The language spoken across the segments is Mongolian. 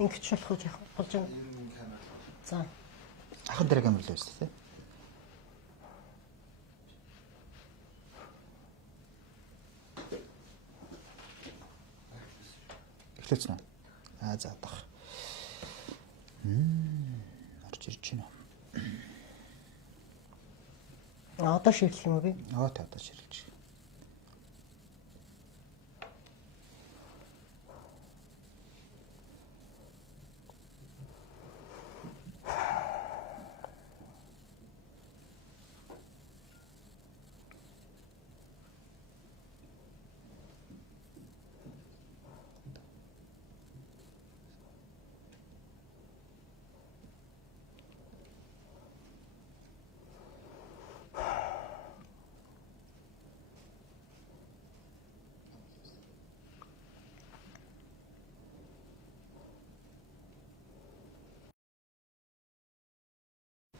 Ингэж болох гэж болж байна. За. Ахын дээр камер л байсан тийм. Эхлэсэн үү? За одох. Орж ирж байна. Одоо шийдэх юм уу би? Одоо шийдэлж.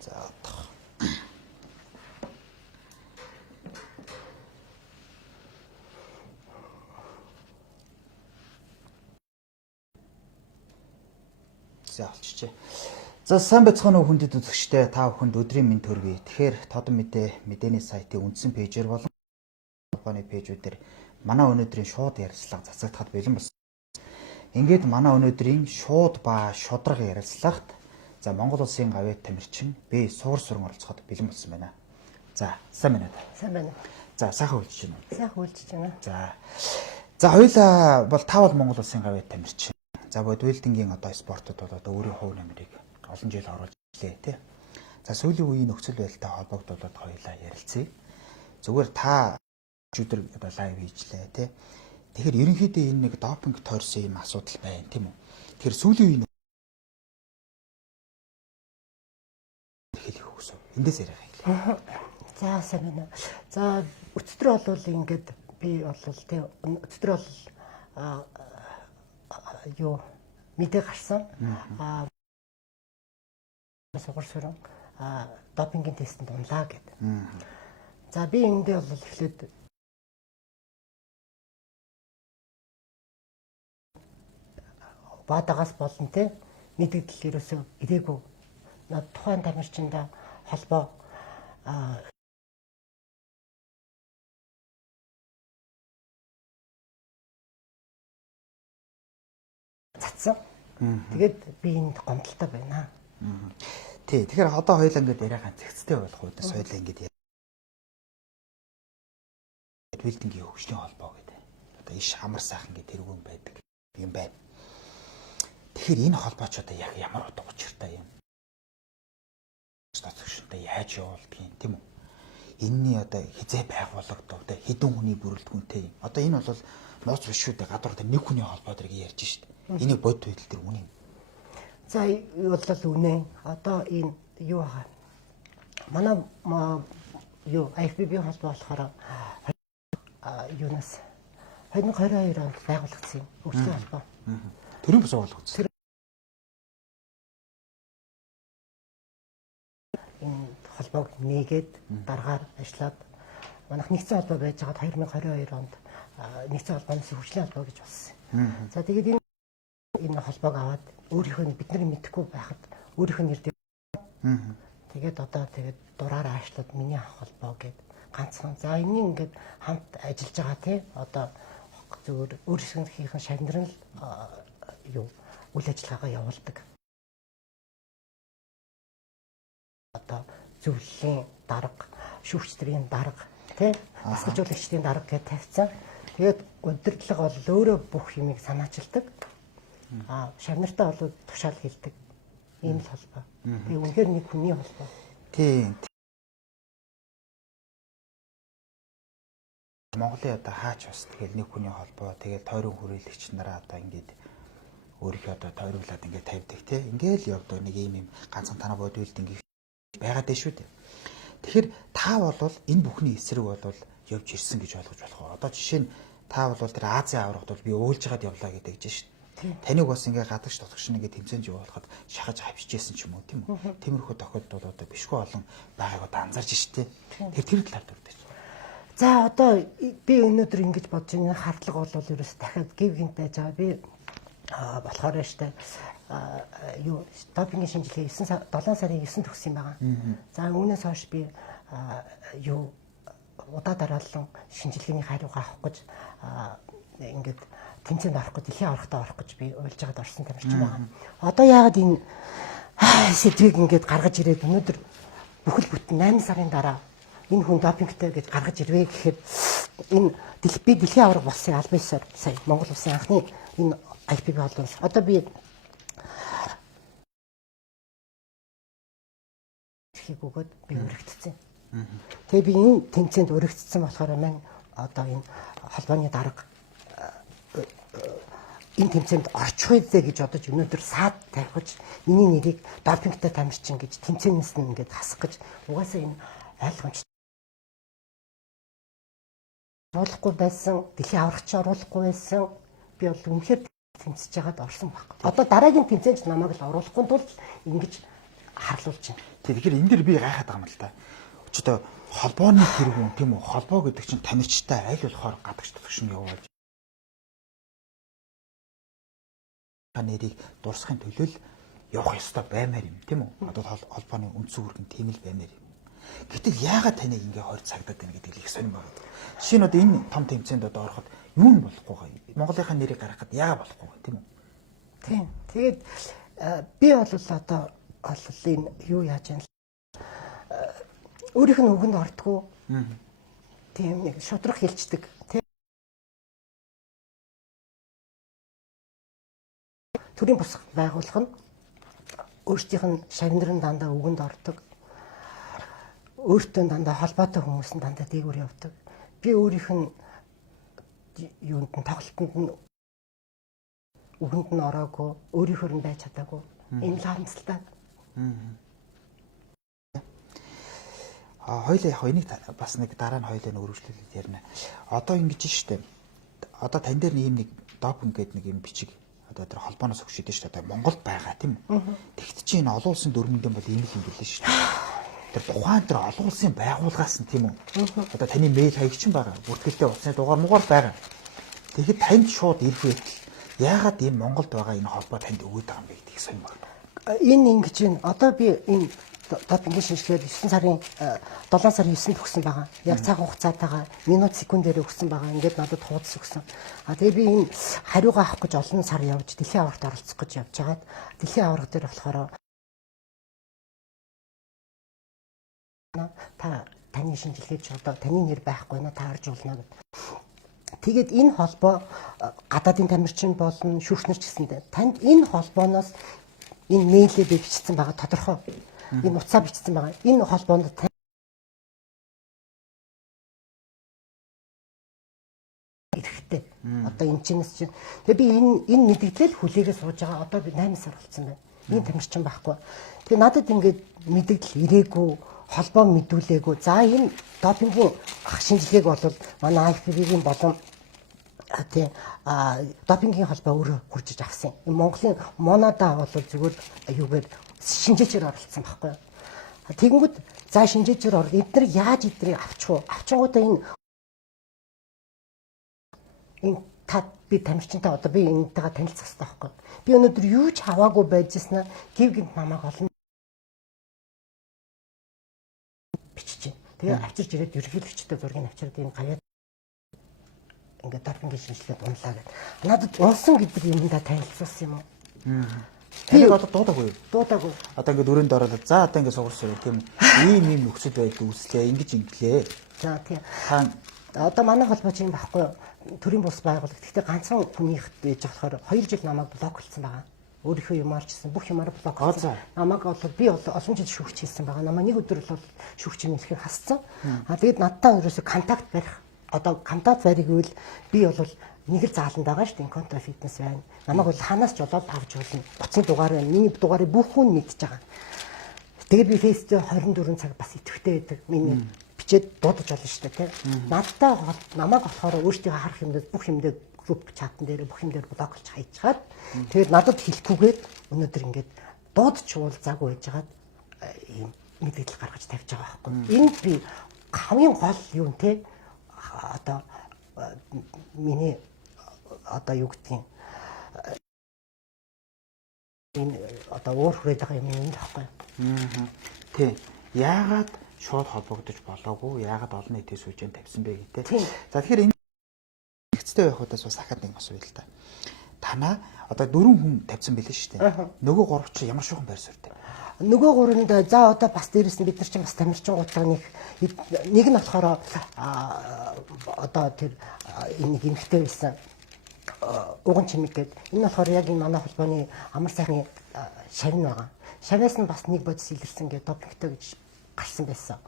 За одох. За олчихжээ. За сайн байцгаана уу хүндэт үзэгчдээ та бүхэнд өдрийн мэнд төргий. Тэгэхээр тодон мэдээний сайтын үндсэн пэйжээр болон компани пэйжүүдээр манай өнөөдрийн шууд ярилцлага цацагдахад бэлэн болсон. Ингээд манай өнөөдрийн шууд ба шудраг ярилцлагт за Монгол Улсын гавьяа тамирчин B суур сүрэн оролцоход бэлэн болсон байна. За сайн байна уу? Сайн байна. За сайхан үйлчж байна. Сайхан үйлчж байна. За хоёулаа бол та бол Монгол Улсын гавьяа тамирчин. За бодибилдингийн одоо спортод бол одоо өөрийн хувь нэмрийг олон жил оруулж ирлээ тий. За сүүлийн үеийн нөхцөл байдалтай холбогдуулаад хоёулаа ярилцъя. Зүгээр та өдөр одоо лайв хийжлээ тий. Тэгэхээр ерөнхийдөө энэ нэг допинг тойрсон юм асуудал байна тийм үү? Тэгэхээр сүүлийн үеийн хэлэх үгс. Эндээс яриа хэлээ. За сайн байна. За өчтөр бол ингээд би бол тий өчтөр бол мэдээ гарсан. Сугар сүрэн допингийн тестэнд унлаа гэдэг. За би эндээ бол эхлээд баадагаас болон те мэдээлэл ерөөсөө ирээгүй. Тухайн тамирчиндаа холбоо цацсан. Тэгээд би энд гомдолтой байна. Тий, тэгэхээр одоо хоёулаа ингээд яриа ганц зэгцтэй болох үед хоёулаа ингээд билдингийн хөгжлийн холбоо гэдэг. Одоо иш хамар сайхан гэдэг тэргүүн байдаг юм байна. Тэгэхээр энэ холбооч одоо яг ямар утга учиртай юм? Статустай яаж явуулдгийг тийм үү? Энэний одоо хизээ байгуулагдав те хэдэн хүний бүрэлдэхүүнтэй юм. Одоо энэ бол нууц биш шүү дээ. Гадуур дээр нэг хүний холбоо дэрэг ярьж штт. Энийг бод байдал дээр үнэ юм. За бол үнэ. Одоо энэ юу хаа? Манай IFBB холбоо болохоор юунаас 2022 онд байгуулагдсан хөгжлийн холбоо. Төрийн бус байгуулагдсан. Энэ холбоог нээгээд дараагаар ажиллаад манайх нэгдсэн холбоо байж байгаад 2022 онд нэгдсэн холбооноос хөгжлийн холбоо гэж болсон. За тэгээд энэ холбоог аваад өөрийнхөө бид нар мэдэхгүй байхад өөрийнхөө нэр дээр тэгээд одоо тэгээд дураараа аашлаад миний холбоо гэдэг ганцхан. За энэний ингээд хамт ажиллаж байгаа тий одоо зөвөр өөрсдийнхээ шагнар нь юу үйл ажиллагаагаа явуулдаг. Одоо зөвлөлийн дарга, шүүгчдрийн дарга тий асгалжуулагчдын дарга гэж тавьсан. Тэгээд удирдлага бол өөрөө бүх юмыг санаачилдаг. Шагнартаа бол тушаал хийдэг. Ийм л холбоо. Тэгээ үнэхээр нэг хүний холбоо. Тийм. Монголын одоо хаач бас тэгэл нэг хүний холбоо тэгэл тойрон хүрээлэгч нараа одоо ингээд өөрийнхөө одоо тойруулаад ингээд тавьдаг тий. Ингээл явдаг нэг юм ганцхан танаа бодвилдинг байгаад дээ шүү дээ. Тэгэхээр та бол энэ бүхний эсрэг бол явж ирсэн гэж ойлгож болох уу? Одоо жишээ нь та бол тэр Азийн аврагт бол би уйлж хагаад явлаа гэдэг гэж шүү дээ. Таныг бас ингээ гадагш дотгош ингээ тэмцээнд явуулахад шахаж хавчижсэн ч юм уу тийм үү? Тиймэрхүү тохиолдол одоо бишгүй олон байгааг одоо анзаарч штэ. Тэр талаар дуртай. За одоо би өнөөдөр ингэж бодож байна. Хардлага бол ерөөс дахиад гів гинт байж байгаа. Би болохоор штэ юу допингийн шинжилгээ 7 сарын 9-нд төгсөн юм байгаа. За үүнээс хойш би юу удаа дараалан шинжилгээний хариугаа авах гэж ингээд тэмцээнд орох гэж дэлхийн аврагтаа орох гэж би уйлж байгаад орсон тамирчин байгаа. Одоо яагаад энэ сэдвийг ингээд гаргаж ирээд өнөөдөр бүхэл бүтэн 8 сарын дараа энэ хүн допингтэй гэж гаргаж ирвэ гэхээр энэ би дэлхийн авраг болсон албан ёсоор сая Монгол улсын анхны энэ IFBB холбоос одоо би хэрэг өгөөд би өргөгдсөн. Тэгээ би энэ тэмцээнд өргөгдсөн болохоор маань одоо энэ холбооны дарга энэ тэмцээнд орчих үедээ гэж бодож өнөөдөр саад тавьж миний нэрийг допингтай тамирчин гэж тэмцээнээс нь ингээд хасах гэж угаасаа энэ ойлгомжтой оруулахгүй байсан, дэлхийн аврагч оруулахгүй байсан. Би бол үнэхээр тэмцэж байгаад орсон байхгүй. Одоо дараагийн тэмцээнд намайг л оруулахгүй тул ингэж харлуулж байна. Тэгэхээр энэ дэр би гайхаад байгаа юм л та. Өчигдөө холбооны тэргүүн тийм үү? Холбоо гэдэг чинь тамирчтай аль болохоор гадагш төгшин явуулж та нэрийг дурсахын төлөө л явах ёстой баймаар юм тийм үү? Одоо холбооны үндсэн үүрэг нь тийм л баймаар юм. Гэтэл яагаад таныг ингээ хорь цагдаад байна гэдэг л их сонирм байна. Жишээ нь одоо энэ том тэмцээнд одоо ороход юу нь болохгүй гай. Монголынхаа нэрийг гаргахад яагаад болохгүй гай тийм үү? Тийм. Тэгээд би бол одоо энэ юу яаж юм өөрийнх нь үгэнд ордгоо. Тийм нэг шудрах хэлцдэг. Төрийн бус байгууллага нь өөрсдийнх нь шагнарын дандаа үгэнд ордог. Өөртөө дандаа холбоотой хүмүүс нь дандаа дээгүүр явдаг. Би өөрийнх нь юунд нь тоглолтод нь үгэнд нь ороогүй, өөрийнхөө нь байж чадаагүй. Энэ л харамсалтай. Хоёлаа яг энийг бас нэг дараа нь хоёлаа өргөжлүүлээд ярина. Одоо ингэж штэ. Одоо тань дээр нэг допинг гэдэг нэг юм бичиг одоо тэр холбооноос өгч идэв штэ. Одоо Монголд байгаа тийм үү? Тэгт чи энэ олон улсын дүрмэндэн бол ийм л юм билээ штэ. Тэр тухайн тэр олон улсын байгууллагаас нь тийм үү? Одоо таны мэйл хаягчин байгаа. Бүртгэлтэй утасны дугаар муугаар байгаа. Тэгэхэд танд шууд ирэх байтал яагаад ийм Монголд байгаа энэ холбоо танд өгөөд байгаа юм бэ гэдгийг сонь байна. Энэ ингэж байна. Одоо би энэ допингийн шинжилгээд 7 сарын 9-нд өгсөн байгаа. Яг цаг хугацаатайгаа минут секундээр өгсөн байгаа. Ингээд надад хуудас өгсөн. Тэгээ би энэ хариугаа авах гэж олон сар явж дэлхийн аврагт оролцох гэж явж байгаад дэлхийн авраг дээр болохоор таны шинжилгээч одоо таны нэр байхгүй наа та орж болно гэдэг. Тэгээд энэ холбоо гадаадын тамирчин болон шүүгчнэр ч гэсэндээ танд энэ холбооноос энэ мэйлээ бичсэн байгаа тодорхой. Энэ утсаа бичсэн байгаа. Энэ холбоонд эрэхтэй. Одоо энэ чинээс чинь. Тэгээ би энэ мэдээлэл хүлээгээ сууж байгаа. Одоо би 8 сар болсон байна. Энэ тамирчин байхгүй. Тэгээ надад ингээд мэдээлэл ирээгүй, холбоо мэдүүлээгүй. За энэ допингийн шинжилгээг бол манай IFBB-ийн болон тийм допингийн холбоо өөрөө хуржиж авсан. Монголын Монада бол зүгээр юугээр шинжээчээр оролцсон байхгүй. Тэгэнгүүт за шинжээчээр орол эдгээр яаж эдгэрийг авчих вэ? Авчингуудаа энэ та би тамирчинтай одоо би энэтэйгээ танилцах хэрэгтэй байхгүй. Би өнөөдөр юу ч хаваагүй байжснаа гів гинт намайг олон бичиж. Тэгээ авчирч ирээд ерөнхийлөгчтэй зургийг авчираад энэ гавьяа ингээд допингийн шинжилгээд унлаа гэдэг. Надад унсан гэдэг юмдаа танилцуулсан юм уу? Тэрийг одоо дуудаагүй юу? Дуудаагүй. Одоо ингээд өрөөнд ороод за одоо ингээд сугарсан юм тийм ийм нөхцөл байдал үүслээ ингэж инглээ. За тийм. Одоо манай холбооч юм байхгүй төрийн бус байгууллага. Гэхдээ ганцхан хүнийх байж болохоор 2 жил намайг блоклцсон байгаа. Өөрийнхөө юмар чсэн бүх юмараа блоклцсон. Намайг бол би олон жил шүүгч хийсэн байгаа. Намайг нэг өдөр л шүүгч юм хэлэхээр хасцсан. Тэгээд надтай ерөөсө контакт барих. Одоо контакт баригвал би бол нэг л зааланд байгаа шүү дээ. Инконтра фитнес байна. Намайг бол ханаас ч болоод авч болно. Буцын дугаар байна. Миний дугаарыг бүх хүн мэдж байгаа. Тэгээд би фейсбુક 24 цаг бас идэвхтэй байдаг. Миний бичээд дуудаж болно шүү дээ, тийм. Надтай намайг болохоор өөртөө харах юмдаа бүх юмдаа групп чатан дээр бүх юм дээр блоклж хайчаад тэгээд надад хэлэхгүйгээр өнөөдөр ингээд дуудаж уулзаагүй байжгаад ийм мэдээлэл гаргаж тавьж байгаа байхгүй. Энд би хамгийн гол юм те одоо миний одоо юу гэдгийг энэ одоо уур хүрээд байгаа юм энэ тахгүй. Тийм. Яагаад шууд холбогдож болоогүй? Яагаад олон нийтийн сүлжээнд тавьсан бэ гэдэг. За тэгэхээр энэ нэгцтэй байх удаас бас ахаад нэг асууя л та. Танаа одоо 4 хүн тавьсан байлээ шүү дээ. Нөгөө 3 чи ямар шуухан байр суурьтай? Нөгөө 3-нд за одоо бас дээрэс нь бид нар чинь бас тамирчингуудаа нэг нь болохоор одоо тэр нэг эмэгтэй байсан уган чимэг гээд энэ болохоор яг энэ манай холбооны амар сайхны шавь байгаа. Шавьяас нь бас нэг бодис илэрсэн гээд допингтэй гэж гарсан байсан.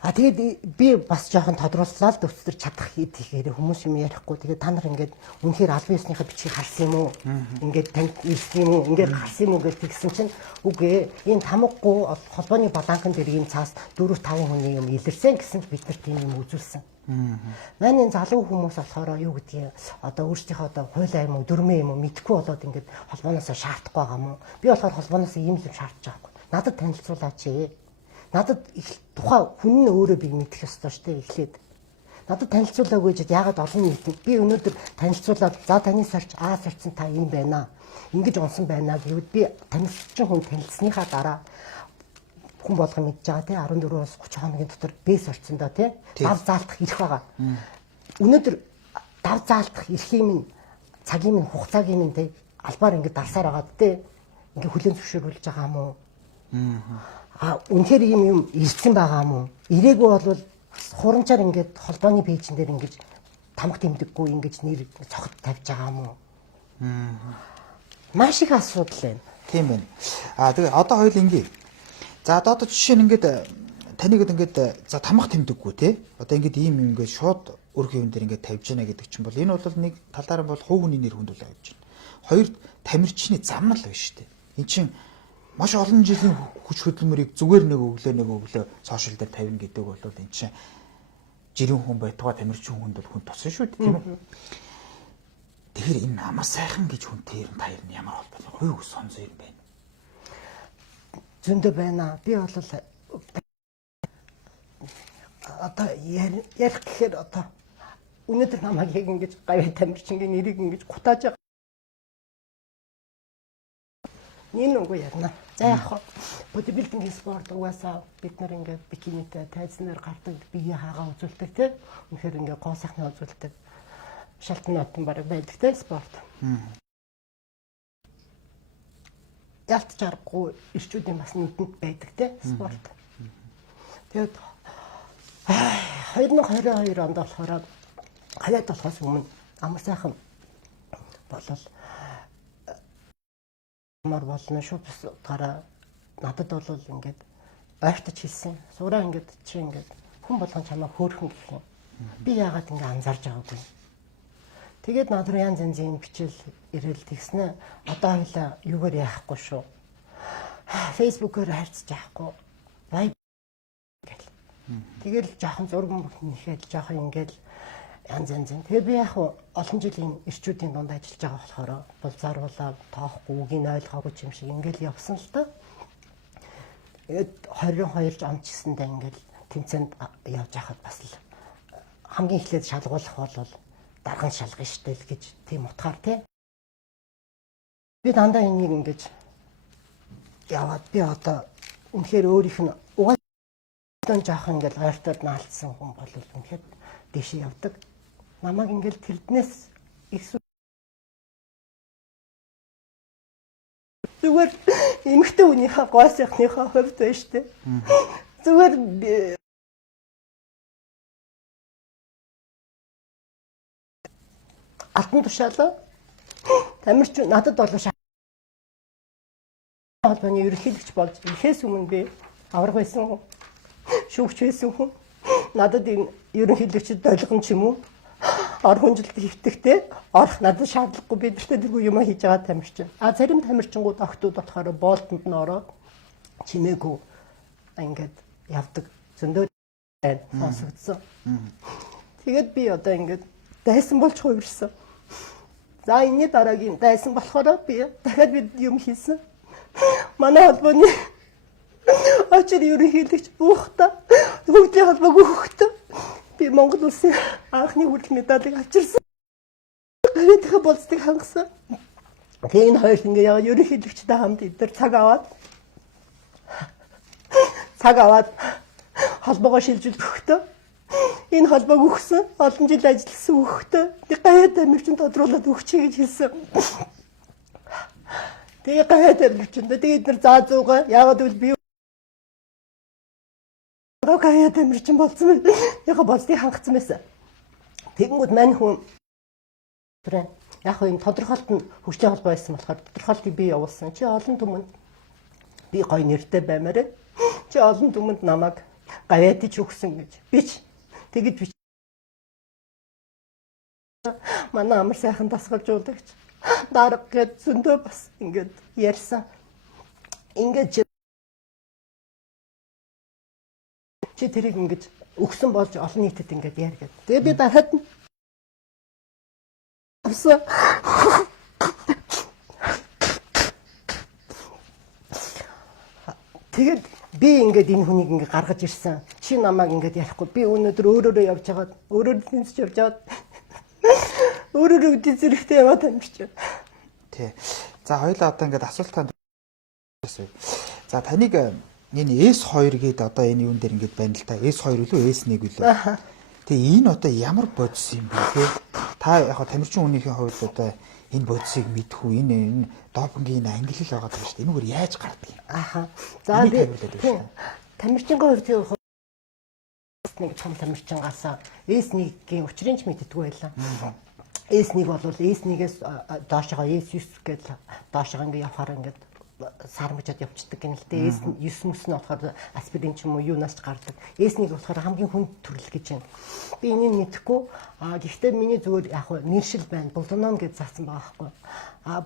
Тэгээд би бас жоохон тодруулслаа л өвчтөр чадах хийхээр хүмүүс юм ярихгүй. Тэгээд та нар ингээд үнэхээр албан ёсныхаа бичгийг харсан юм уу? Ингээд танд ирсэн юм уу? Ингээд гарсан юм уу гэж тэгсэн чинь үгүй энэ тамгагүй холбооны баланкан дээр ийм цаас 4-5 хүний юм илэрсэн гэсэн бид нар тийм юм үзүүлсэн. Манай залуу хүмүүс болохоор юу гэдгийг одоо өөрсдийнхөө одоо хуйлаа юм уу дөрмөө юм уу мэдэхгүй болоод ингээд холбооноосоо шаардахгүй байгаа юм уу? Би болохоор холбооноос ийм юм шаардж байгаа байхгүй. Надад танилцуулаач. Надад тухай хүн нь өөрөө би мэдэх ёстой шүү дээ эхлээд. Надад танилцуулаагүй гэж яагаад олон нийт би өнөөдөр танилцуулаад за таны сарч сарчсан та юм байна. Ингэж унсан байна гэвэл би танилцсан хүн танилцсныхаа дараа хүн болгоо мэдж байгаа тий 14-өөс 30 хоногийн дотор бэс орцсон доо тий дав заалтах ирэх байгаа. Өнөөдөр дав заалтах ирэхийг минь цагийн минь хугацаагийн минь тий албаар ингэ дарсаар байгаа тий ингэ хүлэн зөвшөөрүүлж байгаа юм уу? Үнэхээр юм ирсэн байгаа юм уу? Ирээгүй бол хурамчаар ингээд холбооны пэйжн дээр ингэж тамга тэмдэггүй ингэж нэр цогт тавьж байгаа юм уу? Маш их асуудал байна. Тийм байна. Тэгээ одоо хоёул ингээ. За одоо жишээ нь ингээд таныг ингээд за тамга тэмдэггүй тий. Одоо ингээд ийм юм ингээд шууд өрх юм дээр ингээд тавьж яана гэдэг чинь бол энэ бол нэг талаараа бол хувь хүний нэр хүндүүлээ явж байна. Хоёр тамирчны зам л байна шүү дээ. Энд чинь маш олон жилийн хүч хөдөлмөрийг зүгээр нэг өглөө сошиал дээр тавина гэдэг бол энэ чинь жирийн хүн байтугай тамирчин хүнд бол хүн тусан шүү дээ тийм үү. Тэгэхээр энэ амар сайхан гэж хүнтэй ер нь та ер нь ямар холбоотой хувь сонзоо юм байна. Зөндөө байна. Би бол одоо ярих гэхээр одоо өнөөдөр намайг яг ингэж гавь тамирчингийн нэрийг ингэж гутааж байгаа. Энэ үгүй ярина. За яг бодибилдингийн спорт угаасаа бид нар ингээд бикинитэй тайзнаар гардаг бие хаагаа үзүүлдэг тийм. Үнэхээр ингээд гоо сайхны үзүүлдэг. Шалтгаан баг байдаг тийм спорт. Ялт чаргагүй ирчүүдийн бас нүдэнд байдаг тийм спорт. Тэгээд 2022 онд болохоор хаяад болохоос өмнө амар сайхан болол мар болно шүү гараа надад бол ингээд ойртож хэлсэн. Сураа ингээд чи ингээд хүн болгон чамаа хөөрхөн гэх юм. Би яагаад ингээд анзаарж байгаагүй. Тэгээд над руу янз янзын бичил ирэл тэгснэ. Одоо хоёлаа юугаар яахгүй шүү. Facebook-оор харьцаж яахгүй. Гэл. Тэгэл жоохон зураг нэхэд жоохон ингээд янз янз. Тэгээ би яг олон жилийн ирчүүдийн дунд ажиллаж байгаа болохоор булзааруулаад тоохгүй үгийг ойлгоогүй юм шиг ингээл явсан л та. Тэгээд 22 онд ч гэсэндээ ингээл тэмцээнд явж байхад бас л хамгийн эхлээд шалгуулах бол дарган шалгана штэ л гэж тийм утгаар тий. Би дандаа энийг ингэж яваад би одоо үнэхээр өөрийнх нь угаалсан жоохон ингээл ойртоод наалтсан хүн бол үнэхээр дэшээ явдаг. Намайг ингээл тэрднээс их зүгээр эмэгтэй хүнийхээ гоо сайхныхаа хувьд байна штэ. Зүгээр алтан тушаалаа тамирч надад болов холбооны ерөнхийлөгч болж ихээс өмнө би авраг байсан хүн шүүгч байсан хүн надад энэ ерөнхийлөгчд долгон ч юм уу ор хүнжилт хөвтөгтэй орох надад шаардлагагүй бидэртээ тэргүй юм хийж байгаа тамирчин. Зарим тамирчингууд октод болохоор боолтонд нь ороод чимээгүй ингээд явдаг зөндөө сонсогдсон. Тэгээд би одоо ингээд дайсан болж хувирсан. За энэ дараагийн дайсан болохоор би дахиад бид юм хийсэн. Манай холбооны очир ерөнхийлөгч буухта хөгжлийн холбоог өгөхдөө би Монгол улсын анхны хүртэл медалийг авчирсан. Тэгээд болцыг хангасан. Тэгээ энэ хоёр ингээ яг ерөнхийлөгчтэй хамт эдгээр цаг аваад холбоогоо шилжүүлэх өгтөө. Энэ холбоог өгсөн олон жил ажилласан өгтөө гайхаад амирчин тодруулаад өгчэй гэж хэлсэн. Тэгээ гайхаад амирчин. Тэгээд эдгээр заа зуугаа яагаад гэвэл би гайхаад амирчин болсон байх. Яг болцыг хангацсан байсан. Тэгэнгүүт мань хүн яг хөө энэ тодорхойлт нь хөгжлийн холбоо байсан болохоор тодорхойлтыг би явуулсан. Чи олон түмэнд би гоё нэртэй баймаар. Чи олон түмэнд намайг гавьяатич өгсөн гэж. Би ч тэгэд би манай амар сайхан дасгалжуулагч дарга гэд зөндөө бас ингээд ярьсан. Ингээд чи тэрийг ингэж өгсөн болж олон нийтэд ингээд ярьгээд. Тэгээ би дараад нь авсан. Тэгээд би ингээд энэ хүнийг ингээд гаргаж ирсэн. Чи намайг ингээд ярихгүй. Би өнөөдөр өөрөөрөө явж хагаад өөрөөр тэнцэж явж хагаад өөрөөрөө үдийн зэрэгтэй яваад амжиж байна. Тий. За хоёулаа одоо ингээд асуултанд. За таныг энэ S2 гээд одоо энэ юун дээр ингээд байна л та. S2 үлээ S1 үлээ. Тэгээ энэ одоо ямар бодис юм бэ те? Та яг тамирчин хүнийхээ хувьд одоо энэ бодисыг мэдэх үү? Энэ допингийн ангилал байгаа даа шүү дээ. Энэгээр яаж гардаг юм? Аха. За тамирчингаа хувьд нэг том тамирчингаас S1-ийн учрыг ч мэддэггүй байлаа. S1 бол S1-ээс доошоо S9 гэж доошоо ингээд явахаар ингээд сармжаад явчихдаг гэнэ л дээ. S9 мөс нь болохоор аспирин ч юм уу юунаас ч гардаг. S1 болохоор хамгийн хүнд төрөл гэж байна. Би энийг мэдэхгүй. Гэхдээ миний зүгээр яг хөө нэршил байна. Булдонон гэж заасан байгаа байхгүй.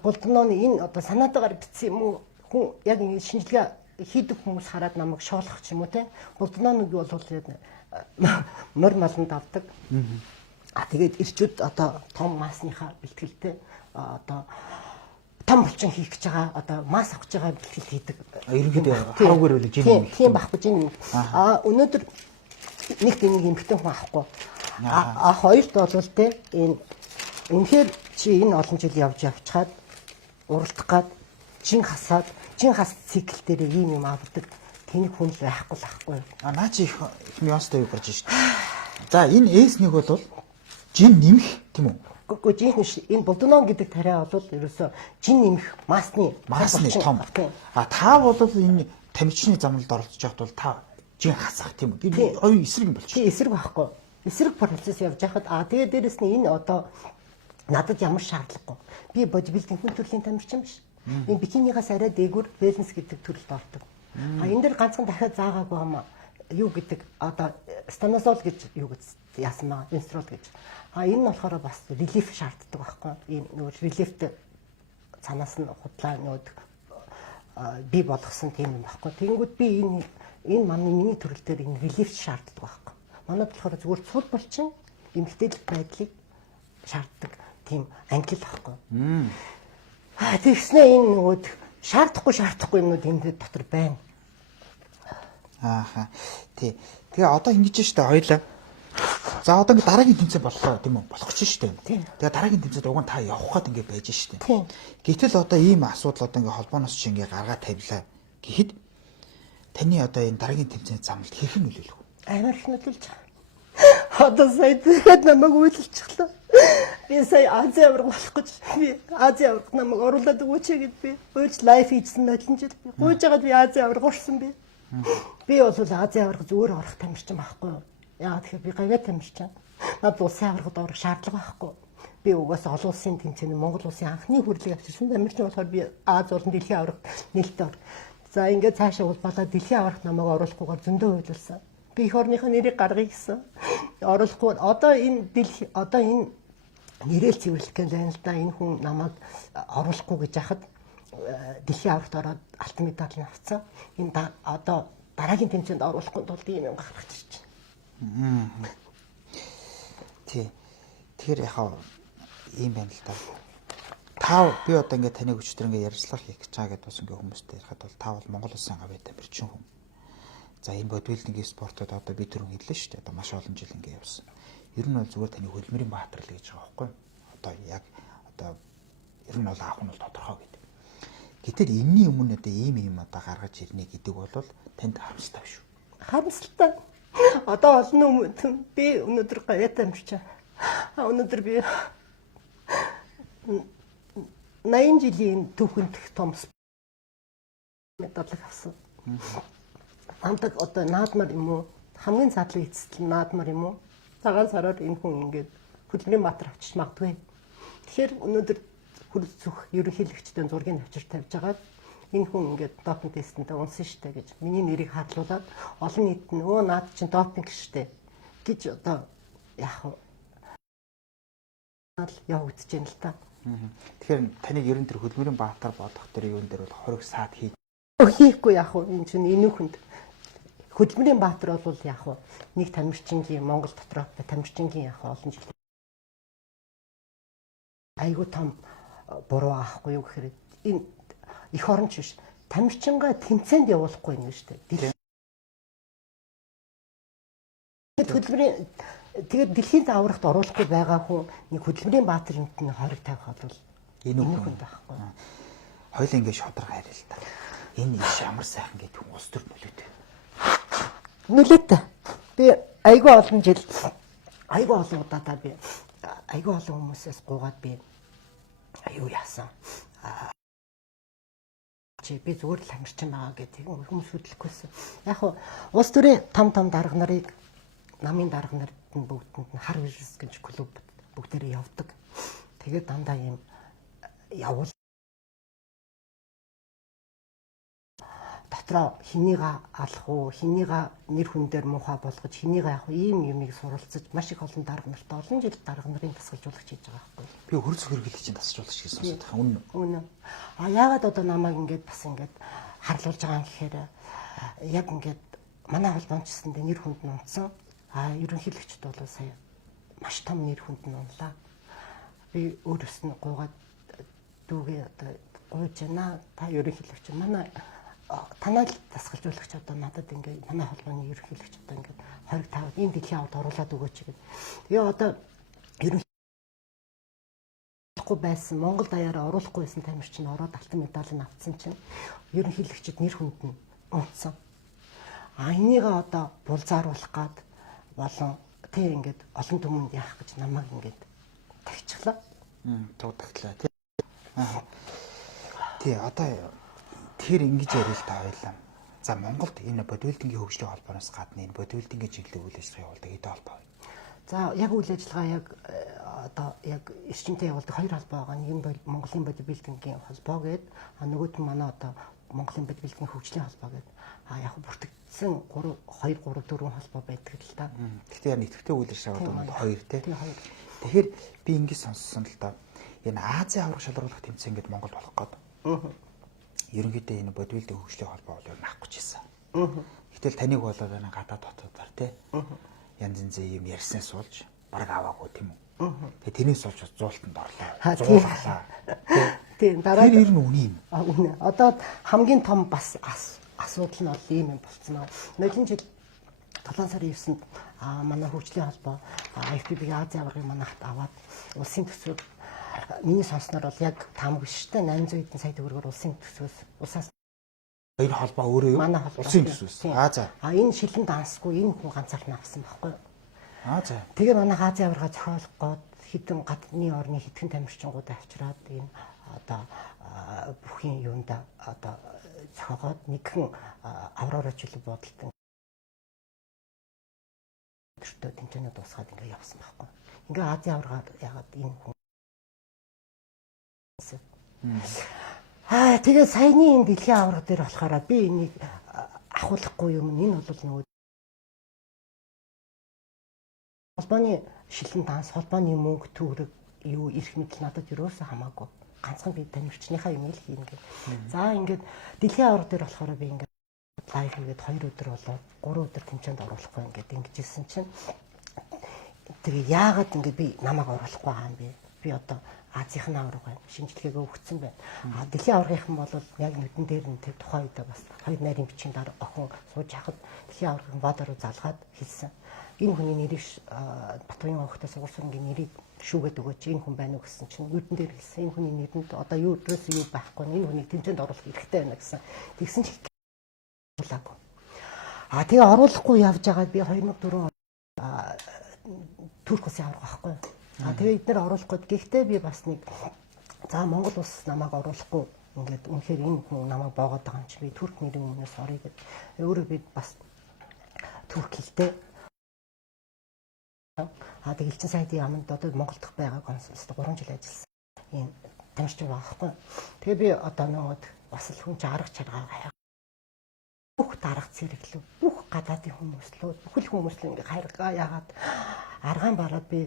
Булдонон энэ одоо санаатаагаар бичсэн юм уу? Хүн яг ингэ шинжилгээ хийдэг хүмүүс хараад намайг шоолох ч юм уу те. Булдононыг бол мөр маланд авдаг. Тэгээд ирчүүд одоо том маасныхаа бэлтгэлтэй одоо том булчин хийх гэж байгаа одоо мас авах гэж байгаа бэлтгэл хийдэг. Ерөнхийдөө хараагаар үл жин. Тийм баггүй жин. Өнөөдөр нэг тийм эмхтэн хүн авахгүй. Хоёрт бол те энэ үнэхээр чи энэ олон жил явж явчихад уралдах гад жин хас цикл дээр ийм юм авдаг. Тэний хүн л байхгүй. Наа чи их нюанстай юу гарч шít. За энэ S1 бол жин нэмэх тийм үү? Гэхдээ жин энэ булдонон гэдэг тариа бол ерөөсө жин нэмэх масны том. Та бол энэ тамирчны замналд оролцож явахд бол та жин хасах тийм үү? Оюун эсрэг юм болчих. Тийм эсрэг байхгүй. Эсрэг процесс явж байхад тэгээд дээрэс нь энэ одоо надад ямар шаардлагагүй. Би бодибилдинг хүн төрлийн тамирчин биш. Энэ бикинигаас арай дээгүүр wellness гэдэг төрөлд ордог. Энэ дээр ганцхан дахиад заагаагүй хамаа юу гэдэг одоо станозол гэж юу гэж яасан байгаа инстрол гэж. Энэ нь болохоор бас релиф шаарддаг байхгүй. Энэ нөгөө релифт цанаас нь худлаа нөгөө би болгосон тийм юм байхгүй. Тэгэнгүүт би энэ миний төрөл дээр энэ релиф шаарддаг байхгүй. Манайд болохоор зүгээр цул булчин эмгтээлэх байдлыг шаарддаг тийм ангил байхгүй. Тэгснэ энэ нөгөө шаардахгүй юмнууд энэ дотор байна. Ааха. Тий. Тэгээ одоо ингэж штэ хоёлаа. За одоо ингэ дараагийн тэмцээн боллоо тийм үү? Болох ч штэ. Тэгээ дараагийн тэмцээнд уг нь та явах гээд ингэ байж штэ. Гэтэл одоо ийм асуудал одоо ингэ холбооноос чи ингэ гаргаа тавилаа гэхэд таны одоо энэ дараагийн тэмцээний замд хэрхэн нөлөөлөх вэ? Амар их нөлөөлж байгаа. Одоо сая тэгэхэд намайг үйлчлээ. Би сая Азийн авраг болох гэж би Азийн авраг намайг оруулаад өгөөч гэд би уйлж лайф хийсэн олон жил би гуйж байгаад би Азийн авраг орсон би. Би бол Азийн авраг зүгээр орох тамирчин байхгүй юу? Яагаад тэгэхээр би гавьяа тамирчин. Над улсын аврагад орох шаардлага байхгүй. Би угаасаа олон улсын тэмцээний Монгол улсын анхны хүрлийг авчирсан тамирчин болохоор би Аз болон дэлхийн аврагт нээлттэй ор. За ингээд цаашаа улбалаа дэлхийн аврагт намайг оруулахгүйгээр зөндөө хуйлуулсан. Би эх орныхоо нэрийг гаргая гэсэн. Оруулахгүй одоо энэ нэрэл цэвэрлэх гэж байна л да. Энэ хүн намайг оруулахгүй гэж яхад дэлхийн аврагт ороод алтан медаль авцсан. Энэ одоо дараагийн тэмцээнд оруулахгүй тулд ийм юм гаргаж ирж байна. Тий. Тэгэхээр яхаа ийм байна л да. Та би одоо ингээд таныг өчтөр ингээд ярилцлага хийх гэж байгаа гэдээ бас ингээд хүмүүстэй ярихад бол та бол Монгол улсын гавьяа тамирчин хүн. За энэ бодибилдингийн спортод одоо би түрүүн хэллээ шүү дээ. Одоо маш олон жил ингээд явсан. Ер нь бол зүгээр таны хөлмөрийн баатарл гэж байгаа байхгүй юу? Одоо яг одоо ер нь бол авах нь бол тодорхой гэдэг. Гэтэл энэний өмнө одоо ийм юм одоо гаргаж ирнэ гэдэг бол танд харамсалтай биш үү? Харамсалтай. Одоо олон би өнөөдөр гаяатай амжичаа. Өнөөдөр би 80 жилийн түүхэнд том медаль авсан. Амтаг одоо наадмар юм уу? Хамгийн задлын эцэстэл наадмар юм уу? Цагаан сараар энэ хүн ингээд хөдөлмөрийн баатар авчиж магадгүй. Тэгэхээр өнөөдөр хөрс зүх ерөнхийлөгчдийн зургийг авчир тавьж байгаа. Энэ хүн ингээд допинг тестэндээ унсан штэ гэж миний нэрийг хадлуулад олон нийт нь өө наад чинь допинг штэ гэж одоо яах вэ? Явагдаж байна л та. Тэгэхээр таныг ерөн тэр хөдөлмөрийн баатар бодох тэр юун дээр бол хориг саад хийхгүй яах вэ? Энэ чинь энүүхэнд хөдөлмөрийн баатар бол яах вэ? Нэг тамирчингийн Монгол дотороо тамирчингийн яах вэ? Олон жил айгуу том буруу аахгүй юу гэхээр энэ их оронч биш. Тамирчингаа тэмцээнд явуулахгүй юм шүү дээ. Тэгээд дэлхийн зааварт оруулахгүй байгаа хүн нэг хөдөлмөрийн баатар юмт нь хориг тавих бол энэ хүн байхгүй. Хоёул ингэ шодрог хайрал та. Энэ иш амар сайхан гэдэг хүн улс төр нөлөөтэй. Нөлөөтэй. Би айгүй олон жил айгүй олон удаадаа би айгүй олон хүмүүсээс гуугаад би аюу яасан. Би зүгээр л хамирчин байгаа гэдэг хүмүүс хөдлөхгүйсэн. Яг нь улс төрийн том дарга нарыг намын дарга нарт нь бүгдэнд нь хар вирус гэж клуб бүгдээрээ явдаг. Тэгээд дандаа юм явуул дотроо хинийга алах уу, хинийга нэр хүн дээр муухай болгож, хинийга яг ийм юмыг суралцаж маш их олон дарга нартай олон жил дарга нарын тасгалжуулагч хийж байгаа байхгүй. Би хөрс хөргөлийг тасгалжуулагч гэсэн үг байна. Үнэ. Яагаад одоо намайг ингэж бас ингэж харлуулж байгаа юм гэхээр яг ингэж манай холбоончсэндээ нэр хүнд нь унтсан. Ерөнхийлөгчд бол сая маш том нэр хүнд нь унлаа. Би өөрөөс нь гуугаад дүүгээ одоо гуйж байна. Та ерөнхийлөгч манай танай тасгалжуулагч одоо надад ингээ манай холбооны ерөнхийлөгч одоо ингээ 25 ийм дэлхийн авд оруулаад өгөөч гэдэг. Тэгээ одоо ерөнхийлөхгүй байсан Монгол даяараа оруулахгүй байсан тамирчин ороод алтан медаль авцсан чинь ерөнхийлөгчд нэр хүнд нь унтсан. Энийг одоо булзааруулах гад болон тэг ингээд олон түмэнд яах гэж намайг ингээд тагчлаа. Туугдаглаа тий. Тий одоо тэр ингэж ярил та байлаа. За Монголд энэ бодибилдингийн хөгжлийн холбооноос гадна энэ бодибилдингийн чиглэлийн үйл ажиллагаа явуулдаг хэдэн холбоо вэ? За яг үйл ажиллагаа яг одоо яг эрчимтэй явуулдаг хоёр холбоо байгаа. Нэг нь Монголын бодибилдингийн холбоо гэдэг нөгөөд нь манай одоо Монголын бодибилдингийн хөгжлийн холбоо гэдэг. Яг бүртгэгдсэн 2 3 4 холбоо байдаг л та. Гэхдээ яг нэгтгэвтэй үйл ажиллагаа бол хоёр тий. Тэгэхээр би ингэж сонссон л доо. Энэ Азийн аврах шалгаруулах тэмцээн гэдэг Монголд болох гээд. Ерөнхийдөө энэ бодибилдингийн хөгжлийн холбоо бол ер нь авах гэж байсан. Гэтэл таныг болоод энэ гадаад дотоодаар тий. Янз янзын юм ярьсан суулж бараг аваагүй тийм үү. Тэгээ тэрнээс олж зуултанд орлоо. Зуулгалаа. Тийм дараа нь ер нь үний юм. Үнэ. Одоо хамгийн том бас асуудал нь бол ийм юм болцсон аа. Нойлын жил 7 сарын 9-нд манай хөгжлийн холбоо IFBB-ийн Азийн аваргын манайхад аваад улсын төсвөөр миний сонсноор бол яг таамаг биш шүү дээ 800 хэдэн сая төгрөгөөр улсын төсвөөс улсаас хоёр холбоо өөрөө юу? Манай холбоо улсын төсвөөс. За. Энэ шилэн дансгүй энэ хүн ганцаарх нь авсан байхгүй юу? За. Тэгээ манай Азийн аварга зохиолох гээд хэдэн гадны орны хэдхэн тамирчингуудаа авчираад энэ одоо бүхний юунда одоо зохиогоод нэгэн авраараа чөлөө бодолтой төртөө тэмцээнүүд дуусгаад ингээ явсан байхгүй. Ингээ Азийн аваргаар ягаад энэ хүн тэгээ саяны энэ дэлхийн аварга дээр болохоор би энийг ахуулахгүй юм. Энэ бол нөгөө холбооны шилэн данс, холбооны мөнгө төгрөг юу эрх мэдэл надад юусаа хамаагүй. Ганцхан би тамирчныхаа юм л хийнэ гэх. За ингээд дэлхийн аварга дээр болохоор би ингээд лайв хийгээд 2 өдөр болоод 3 өдөр тэмцээнд оруулахгүй ингээд ингэжсэн чинь тэгээ яагаад ингээд би намайг оруулахгүй байгаа юм бэ? Би одоо Азийн аварга байна. Шинжилгээгээ өгсөн байна. Дэлхийн аваргийнхан бол яг нүдэн дээр нь тэр тухайн үедээ бас хоёр нарийн бичгийн дараа охин сууж хахад дэлхийн аваргын бадаруу залгаад хэлсэн. энэ хүний нэрийг Батбаян охтой сугар сүрэнгийн нэрийг шүүгээд өгөөч, энэ хүн байна уу гэсэн чинь нүдэн дээр хэлсэн. Энэ хүний нэрэнд одоо юу өдрөөс юу байхгүй, энэ хүнийг тэмцээнд оруулах хэрэгтэй байна гэсэн. Тэгсэн чинь оруулаагүй. Тэгээ оруулахгүй явж байгаа би 2004 Турк улсын авраг байхгүй. Тэгээ эдгээр оруулахгүй. Гэхдээ би бас нэг за Монгол улс намайг оруулахгүй ингээд үнэхээр энэ хүн намайг боогод байгаа юм чи би турк нэрийн өмнөөс орё гэд. Өөрөө би бас турк хэлтэй. Тэгээ элчин сайдын яамд одоо Монгол дахь байгаа консулст 3 жил ажилласан. Ийм тамирчин байгаа байхгүй. Тэгээ би одоо нөгөө бас л хүн арга чаргаа бүх дарга зэрэглүү бүх гадаадын хүмүүслүүд бүхэл хүмүүс л ингээ хайргаа яагаад аргаан бараад би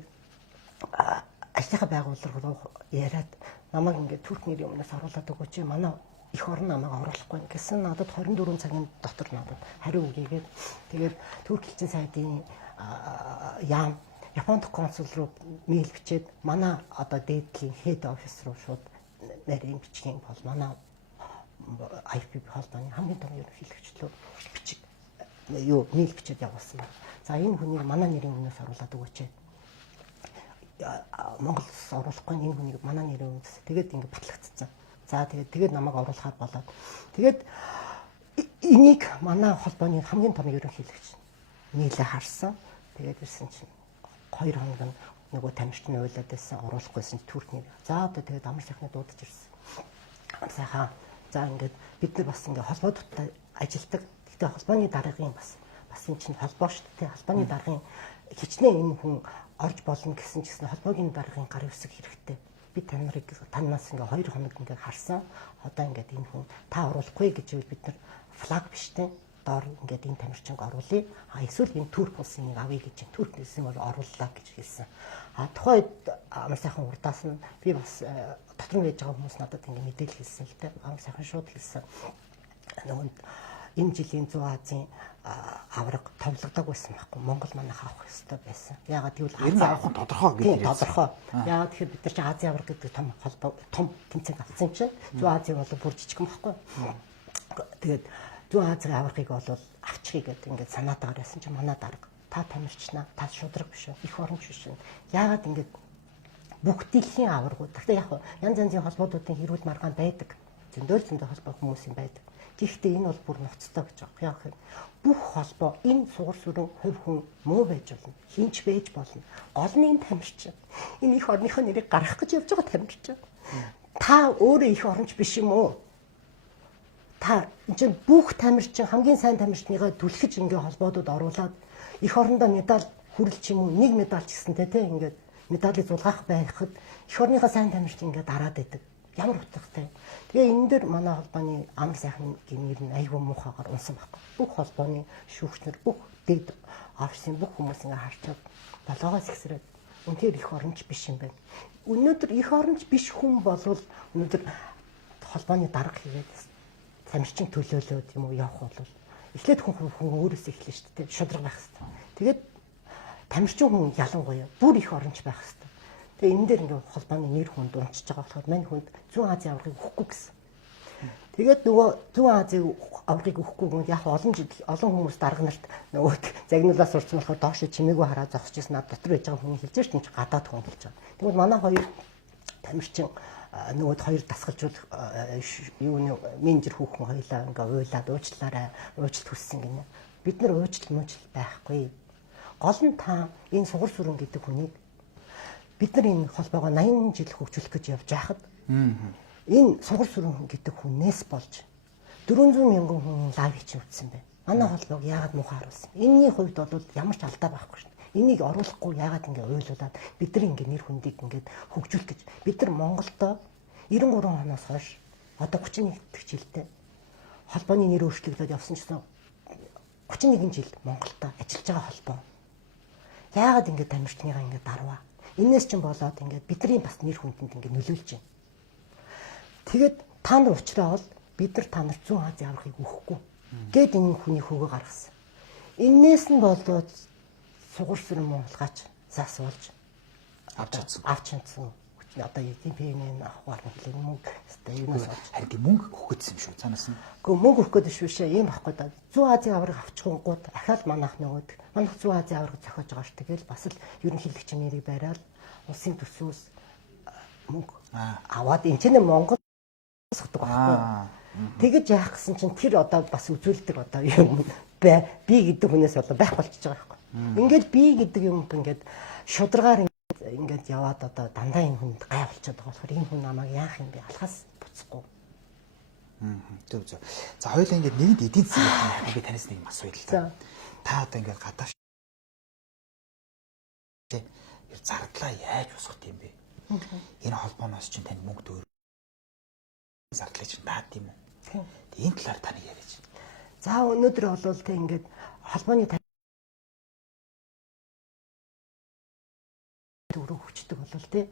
ажлынхаа байгууллага руу яриад намайг ингээ турк нэрийн өмнөөс оруулаад өгөөч манай их орон намайг оруулахгүй гэсэн надад 24 цагийн дотор надад хариу өгьегээд тэгээд турк элчин сайдын яам Японд консул руу мэйл бичээд манай одоо дээдлийн хэд офис руу шууд нарийн бичгийн бол манай IFP холбооны хамгийн том ерөнхийлөгчлөө бичиг юу мэйл бичээд явуулсан байна. За энэ хүнийг манай нэрийн өмнөөс оруулаад өгөөч. Монголс оруулахгүй энэ хүнийг манай нэрийн өмнөөс тэгээд ингэ батлагдсан. За тэгээд намайг оруулахаар болоод тэгээд энийг манай холбооны хамгийн том ерөнхийлөгч нийлээ харсан. Тэгээд ирсэн чинь 2 хоног нөгөө тамирчин уйлаад байсан оруулахгүйсэн турк нэр. За одоо тэгээд амар сайхны дуудаж ирсэн. Сайхан за ингээд бид нар бас ингээд холбоо дотор ажилдаг. Гэхдээ холбооны даргын бас энэ чинь холбоо шүү дээ. Холбооны даргын хичнээн энэ хүн орж болно гэсэн ч гэсэн холбоогийн даргын гар үсэг хэрэгтэй. Би танаас ингээд 2 хоног ингээд харсан. Одоо ингээд энэ хүн та оруулахгүй гэж бид нар флаг биштэй доор ингээд энэ тамирчинг оруулъя. Эсвэл энэ турк улсын нэг авъя гэж турк улсын бол орууллаа гэж хэлсэн. Тухайд амар сайхан урдаас нь би бас дотор нь байж байгаа хүмүүс надад ингээд мэдээлэл хэлсэн л дээ. Амар сайхан шууд хэлсэн. Нөгөө энэ жилийн 100 Азийн авраг товлогдог байсан байхгүй. Монгол манайх авах ёстой байсан. Яагаад гэвэл Азийн авах нь тодорхой гэдэг. Тийм тодорхой. Яагаад тэгэхээр бид нар чи Азийн авраг гэдэг том холбоо том тэмцээн авсан чинь 100 Азийн бол бүр жижигхэн байхгүй. Тэгээд 100 Азийн аврагыг бол авчихъя гэдэг ингээд санаатаар байсан чинь манай дарга та тамирчнаа та шудраг биш үү? Их оронч биш үү? Яагаад ингээд бүх дэлхийн аврагууд гэхдээ яг янз янзын холбоодуудын хэрүүл маргаан байдаг. Зөндөө холбоо хүмүүс юм байдаг. Гэхдээ энэ бол бүр ноцтой гэж байгаа. Яг хэрэг бүх холбоо энэ сугар сүрэн хувь хүн муу байж болно. Хинч байж болно. Гол нь энэ тамирчин. Энэ их орныхоо нэрийг гаргах гэж явж байгаа тамирчин. Та өөрөө их оронч биш юм уу? Та энэ бүх тамирчин хамгийн сайн тамирчныгаа түлхэж ингээ холбоодод оруулаад их орондоо медаль хүрэлч юм уу? Нэг медаль ч гэсэнтэй те ингээд медалийг зулгаах байхад их орныхоо сайн тамирчин ингээ дараад байдаг. Ямар утгатай. Тэгээ энэ дээр манай холбооны амар сайхан гинээр нь айгүй муухагаар унсан байхгүй. Бүх холбооны шүүгчнэр бүх дэд офисын бүх хүмүүс ингээ харчаад болоогоос ихсрээд үнэхээр их оронч биш юм байна. Өнөөдөр их оронч биш хүн болвол өнөөдөр холбооны дарга хийгээд тамирчин төлөөлөөд юм уу явах бол эхлээд хүн өөрөөсөө эхлэн шүү дээ. Шудраг байх хэрэгтэй. Тэгээд тамирчин хүн ялангуяа бүр их оронч байх хэрэгтэй. Тэгээ энэ дээр ингээ холбооны нэр хүнд унчиж байгаа болохоор мань хүнд 100 Азийн аврагыг өгөхгүй гэсэн. Тэгээд нөгөө 100 Азийн аврагыг өгөхгүй гэнэ яг олон хүмүүс дарга нарт нөгөө загнуулаас сурсан болохоор доош чимээгүй хараа зогсож ирсэн над дотор байж байгаа хүний хэлж чинь гадаад хүн хэлж байгаа. Тэгвэл манай хоёр тамирчин нөгөөд хоёр дасгалжуулах юуны менежер хүүхэн хоёлаа ингээ уйлаад уучлаарай уучлалт хүссэн гинэ. Бид нар уучлал байхгүй. Гол нь та энэ сугар сүрэн гэдэг хүнийг бид нар энэ холбоогоо 80 жил хөгжүүлэх гэж явж байхад энэ сугар сүрэн гэдэг хүнээс болж 400 мянган хүн лайв хийж үзсэн байна. Манай холбоог яагаад муухай харуулсан? Энийний хувьд бол ямар ч алдаа байхгүй шүү дээ. Энийг оруулахгүй яагаад ингэ уйлуулад бид нар ингэ нэр хүндийг ингэ хөгжүүлэх гэж бид нар Монголдо 93 оноос хойш одоо 31 дэх жилдээ холбооны нэр өөрчлөгдөд явсан ч гэсэн 31 жил Монголдо ажиллаж байгаа холбоо. Яагаад ингэ тамирчныгаа ингэ дарваа? Энээс ч болоод ингээд бидний бас нэр хүндэнд ингээд нөлөөлж байна. Тэгээд та нар уучраа бол бид нар та нарт 100 Азийн аврагыг өгөхгүй. Гэт энэ хүний хөгөө гаргасан. Энээс нь болоод сугар сүрэн Монголгаач засуулж авч чадсан. одоо эдийн авахаар хэлээ мөнгө хэвээр юунаас олж. Харин тийм мөнгө хөгөцсөн юм шүү цаанаас нь. Гэхдээ мөнгө өгөх гэдэг шүү шээ ийм байхгүй да. Зүүн Азийн авраг авчихгууд дахиад манайх нөгөөд манайх Зүүн Азийн авраг зохиож байгаа ш. Тэгэл бас л ерөнхийлөгч нэрийг бариад улсын төсвөөс мөнгө аваад энэ ч Монгол сохдог байхгүй. Тэгэж яах гэсэн чинь тэр одоо бас үзүүлдэг одоо юм бай би гэдэг хүнээс болоо байх болчихж байгаа байхгүй. Ингээд би гэдэг юм ингээд шударгаар ингээд яваад одоо дандаа энэ хүнд гай болчиход байгаа болохоор энэ хүн намайг яах юм бэ? Алхаас буцахгүй. Зөв зөв. За хоёулаа ингээд нэгэнд эдийн засгийн хэрэг би танаас нэг юм асууя л та. Та одоо ингээд гадаа зардлаа яаж босгох юм бэ? Энэ холбооноос чинь танд мөнгө төгрөг зардлыг чинь даад юм уу? Энэ талаар таны яриач. За өнөөдөр болвол тэ ингээд холбооны төгрөг хүчдэг болвол тэ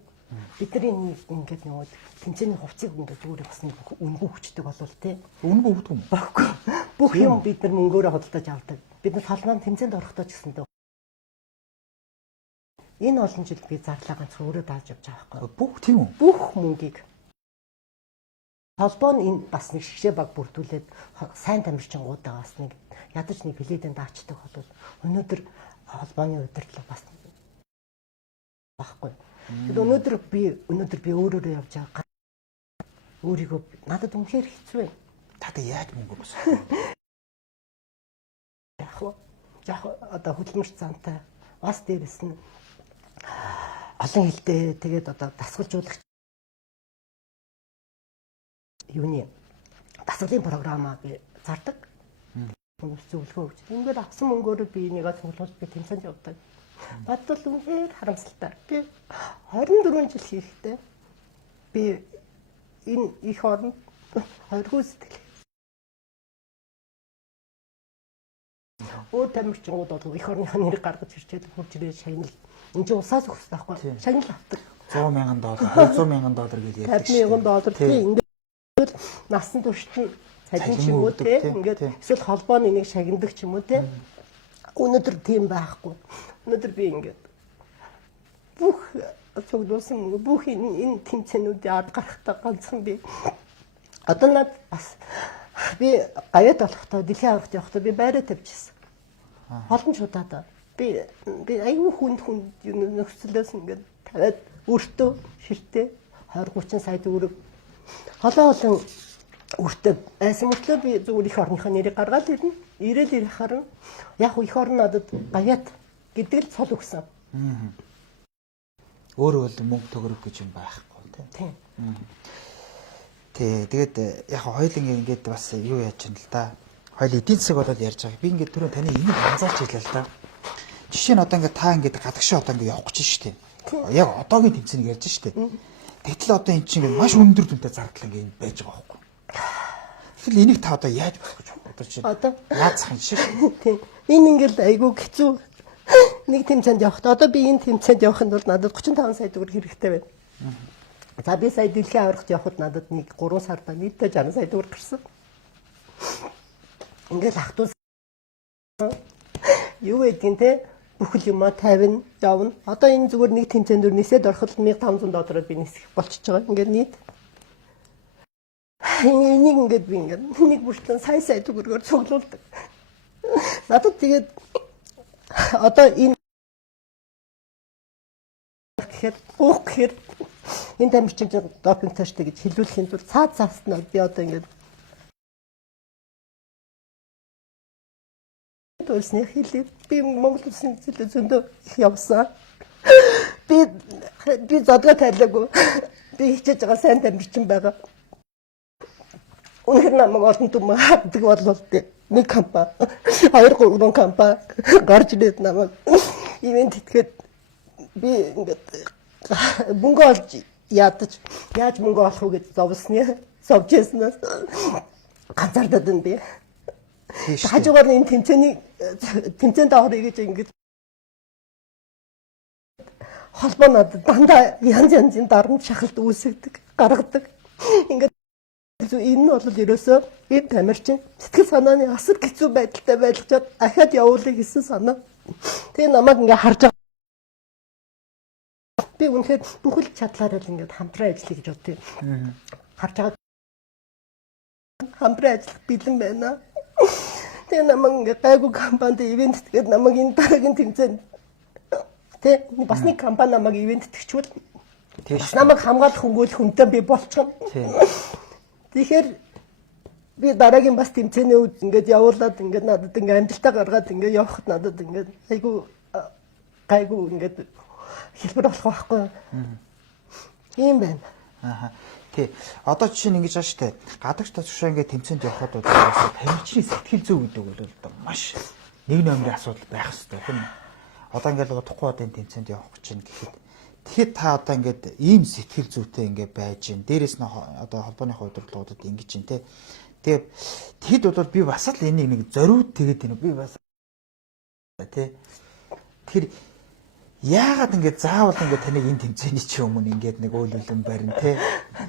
бидний ингээд нөгөө тэмцээний хувцсыг ингээд зүгээр бас нэг үнгүй хүчдэг болвол тэ үнгүй өгдөг юм баггүй. Бүх юм бид нар мөнгөөрөө хөдөлж авдаг. Бид нар холбооны тэмцээнд орохдоо ч гэсэндээ энэ олон жил би зарлаа ганц өөрөө дааж явж байгаа байхгүй. Бүх тийм үү? Бүх мөнгийг холбоо нь энэ бас нэг шигшээ баг бүрдүүлээд сайн тамирчингуудаа бас нэг ядаж нэг хилээдэн даачдаг бол өнөөдөр холбооны удирдлага бас баггүй. Тэгэд өнөөдөр би өөрөө явж байгаа. Өөрийгөө надад үнэхээр хэцүү юм. Та яаж мөнгө босгох вэ? Яг одоо хөдөлмөрч зантай бас дээрэс нь олон хэлтэй тэгээд одоо дасгалжуулагч юуны дасгалын програмаа би зардаг. Хүмүүс зөвлөгөө өгч. Ингээд авсан мөнгөөрөө би нэгээ цуглуулж би тэмцээнд явдаг. Бадвал үнээр харамсалтай. Би 24 жил хийхдээ би энэ их орнд 20 сэтгэл. Өөр тамирчингууд бол их орныхаа нэрийг гаргаж ирчээд хурж ирээд шагнал. Энд чинь улсаас өгсөн байхгүй. Шагнал авдаг. $100,000, $200,000 гэж ярьдаг. $50,000 тийм ингээд насан туршид цалин ч юм уу те ингээд эсвэл холбооны нэг шагнадаг ч юм уу те. Өнөөдөр тийм байхгүй. Өнөөдөр би ингээд бүх цуглуулсан бүх энэ тэмцээнүүдийн ард гарахтаа ганцхан би одоо над бас би гавьяд болохтой дэлхийн аврагт явахдаа би байраа тавьчихсан. Олон ч удаа би аюу хүнд нөхцлөөс ингээд тавиад өртөө ширтээ 20-30 сая төгрөг холоо өртөө айсан мөртлөө би зүгээр их орныхоо нэрийг гаргаад ирнэ. Ирээл ирэх яг их орн надад гавьяд гэдэг л цол өгсөн. Өөрөө бол мөнгө төгрөг гэж юм байхгүй тийм. Тэгээд яг хоёул ингээд бас юу яаж чинь л да. Хоёул эдийн засаг болоод ярьж байгаа. Би ингээд түрүү таны энийг анзаарч хэлээ л да. Жишээ нь одоо ингээд та ингээд гадагшаа одоо ингээд явах гэж штэ. Яг одоогийн тэмцээнийг ярьж штэ. Тэгтэл одоо эн чинь ингээд маш өндөр дүнтэй зардал ингээд байж байгаа байхгүй. Тэгэхээр энийг та одоо яаж босгож бодож байна? Одоо яацах юм шиг. Тийм. Энэ ингээд айгүй хэцүү нэг тэмцээнд явахдаа одоо би энэ тэмцээнд явахын тулд надад 35 сая төгрөг хэрэгтэй байна. За би сая дэлхийн аврагт явахад надад нэг 3 сарда нийтдээ 60 сая төгрөг гарсан. Ингээд ахтуус юу гэдгийг те бүхэл юмаа тавина, явна. Одоо энэ зүгээр нэг тэмцээнд нисээд ороход $1,500 би нисэх болчихж байгаа. Ингээд нийт энийг ингээд би ингээд нэг бүртлэн сая төгрөгөөр цуглуулдаг. Надад тэгээд одоо энэ гэхээр энэ тамирчин допинг тесттэй гэж хэлүүлэхийн тулд цааснаа би одоо ингээд төлсний хэлээд би Монгол Улсын зэвсэг зөндөө их явсан. Би задгаа тайлаагүй. Би хичээж байгаа сайн тамирчин байгаа. Үнэхээр намайг олон түмэн хавдаг болвол нэг компани 2-3 компани гарч ирээд намайг ивент хийгээд би ингээд мөнгө олж яаж мөнгө олох вэ гэж зовсны зовжсэнээс ганцаардаад байна би. Хажуугаар энэ тэмцээнд орё гэж ингээд холбоо надад дандаа янзын дарамт шахалт үүсгдэг, гаргадаг. Ингээд энэ нь бол ерөөсөө энэ тамирчин сэтгэл санааны асар хэцүү байдалтай байлгачаад ахаад явуулъя гэсэн санаа. Тэгээ намайг ингээ харж байгаа. Би би үнэхээр бүхэл чадлаараа л ингээд хамтран ажиллая гэж бодъё. Харж байгаа хамтран ажиллах бэлэн байна. Тэгээ намайг ингээд гайгүй компанид ивент тэгээд намайг энэ дараагийн тэмцээнд тэ бас нэг компани намайг ивент тэгчвэл бас намайг хамгаалах хөнгөлөх хүнтэй би болчихно. Тэгэхээр би дараагийн бас тэмцээний үед ингээд явуулаад ингээд надад ингээд амжилтаа гаргаад ингээд явахад надад ингээд гайгүй ингээд хэлбэр болох байхгүй. Ийм байна. Тий. Одоо жишээ нь ингэж байна шүү дээ. Гадагш төвшөө ингээд тэмцээнд явхад тамирчны сэтгэл зүй гэдэг бол одоо маш нэг номерын асуудал байх хэрэгтэй тийм үү? Одоо ингээд удахгүй одоо энэ тэмцээнд явах гэж байна гэхэд тэгэхэд та одоо ингээд ийм сэтгэл зүйтэй ингээд байж гин. Дээрээс нь одоо холбооны удирдлагуудад ингэж гин тий. Тэгэхэд бол би бас л энийг нэг зориуд тэгээд байна. Би бас тий. Тэгэхээр яагаад ингээд заавал ингээд таныг энэ тэмцээний чи өмнө ингээд нэг үйлүүлэн барина тий.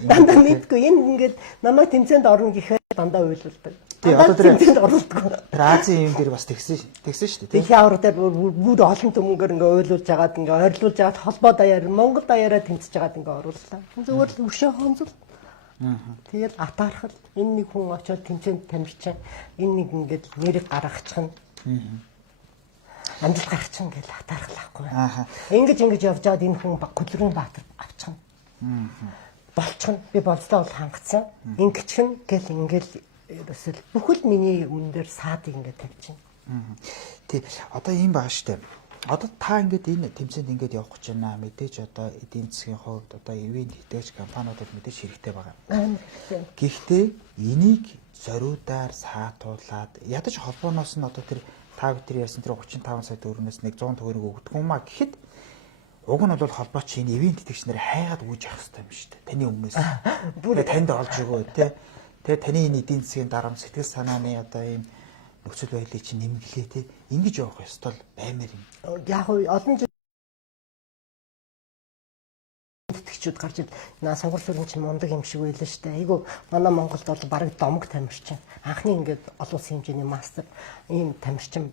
Дандаа мэдгүй энэ ингээд намайг тэмцээнд орно гэхээр дандаа үйлүүлдэг. Тий одоо тэмцээнд оролддог. Тэр Азийн юм дээр бас тэгсэн шүү дээ тий. Дэлхийн аврал дээр бүр олон төмөнгөөр ингээд ойлуулж агаад ингээд ойрлуулж агаад холбоо даяар Монгол даяараа тэмцэж агаад ингээд орууллаа. Зүгээр л өршөө хонцол. Тэгэл атаархал энэ нэг хүн очоод тэмцээнд тамирчин энэ нэг ингээд нэрийг гаргачих нь. Амжилт гаргачихна гэж атаархлахгүй. Ингэж явж байгаад энэ хүн Хөдөлгөөний Баатар авчихна. Болчихно. Би болцлоо бол хангацсан. Ингэчихэн гэл ингээл ерөөсөл бүхэл миний өмнө дээр саад ингээд тавьчихна. Тий. Одоо ийм байгаа штэ. Одоо та ингээд энэ тэмцээнд ингээд явах гэж байна. Мэдээж одоо эдийн засгийн хувьд одоо ивент хийдэгч компаниудад мэдээж хэрэгтэй байгаа. Гэхдээ энийг зориудаар саатуулаад ядаж холбооноос нь одоо тэр та бүхэн яасан тэр 35 сая төгрөгнөөс нэг 100 төгрөг өгдөг юм а гэхэд уг нь бол холбооч энэ ивент итгэгч нарыг хайгаад үүж явах хэрэгтэй юм шүү дээ. Таны өмнөөс бүр танд олж өгөө тий. Тэгээ таны энэ эдийн засгийн дарамт сэтгэл санааны одоо ийм нөхцөл байдлыг чинь нэмгэлээ тий. Ингэж явах ёстой л баймаар юм. Яг олон жил итгэгчүүд гарч ид наа сонгол сүрэн чинь мундаг юм шиг байлаа шүү дээ. Айгу манай Монголд бол бараг домог тамирчин. Анхны ингээд олон улсын хэмжээний мастер ийм тамирчин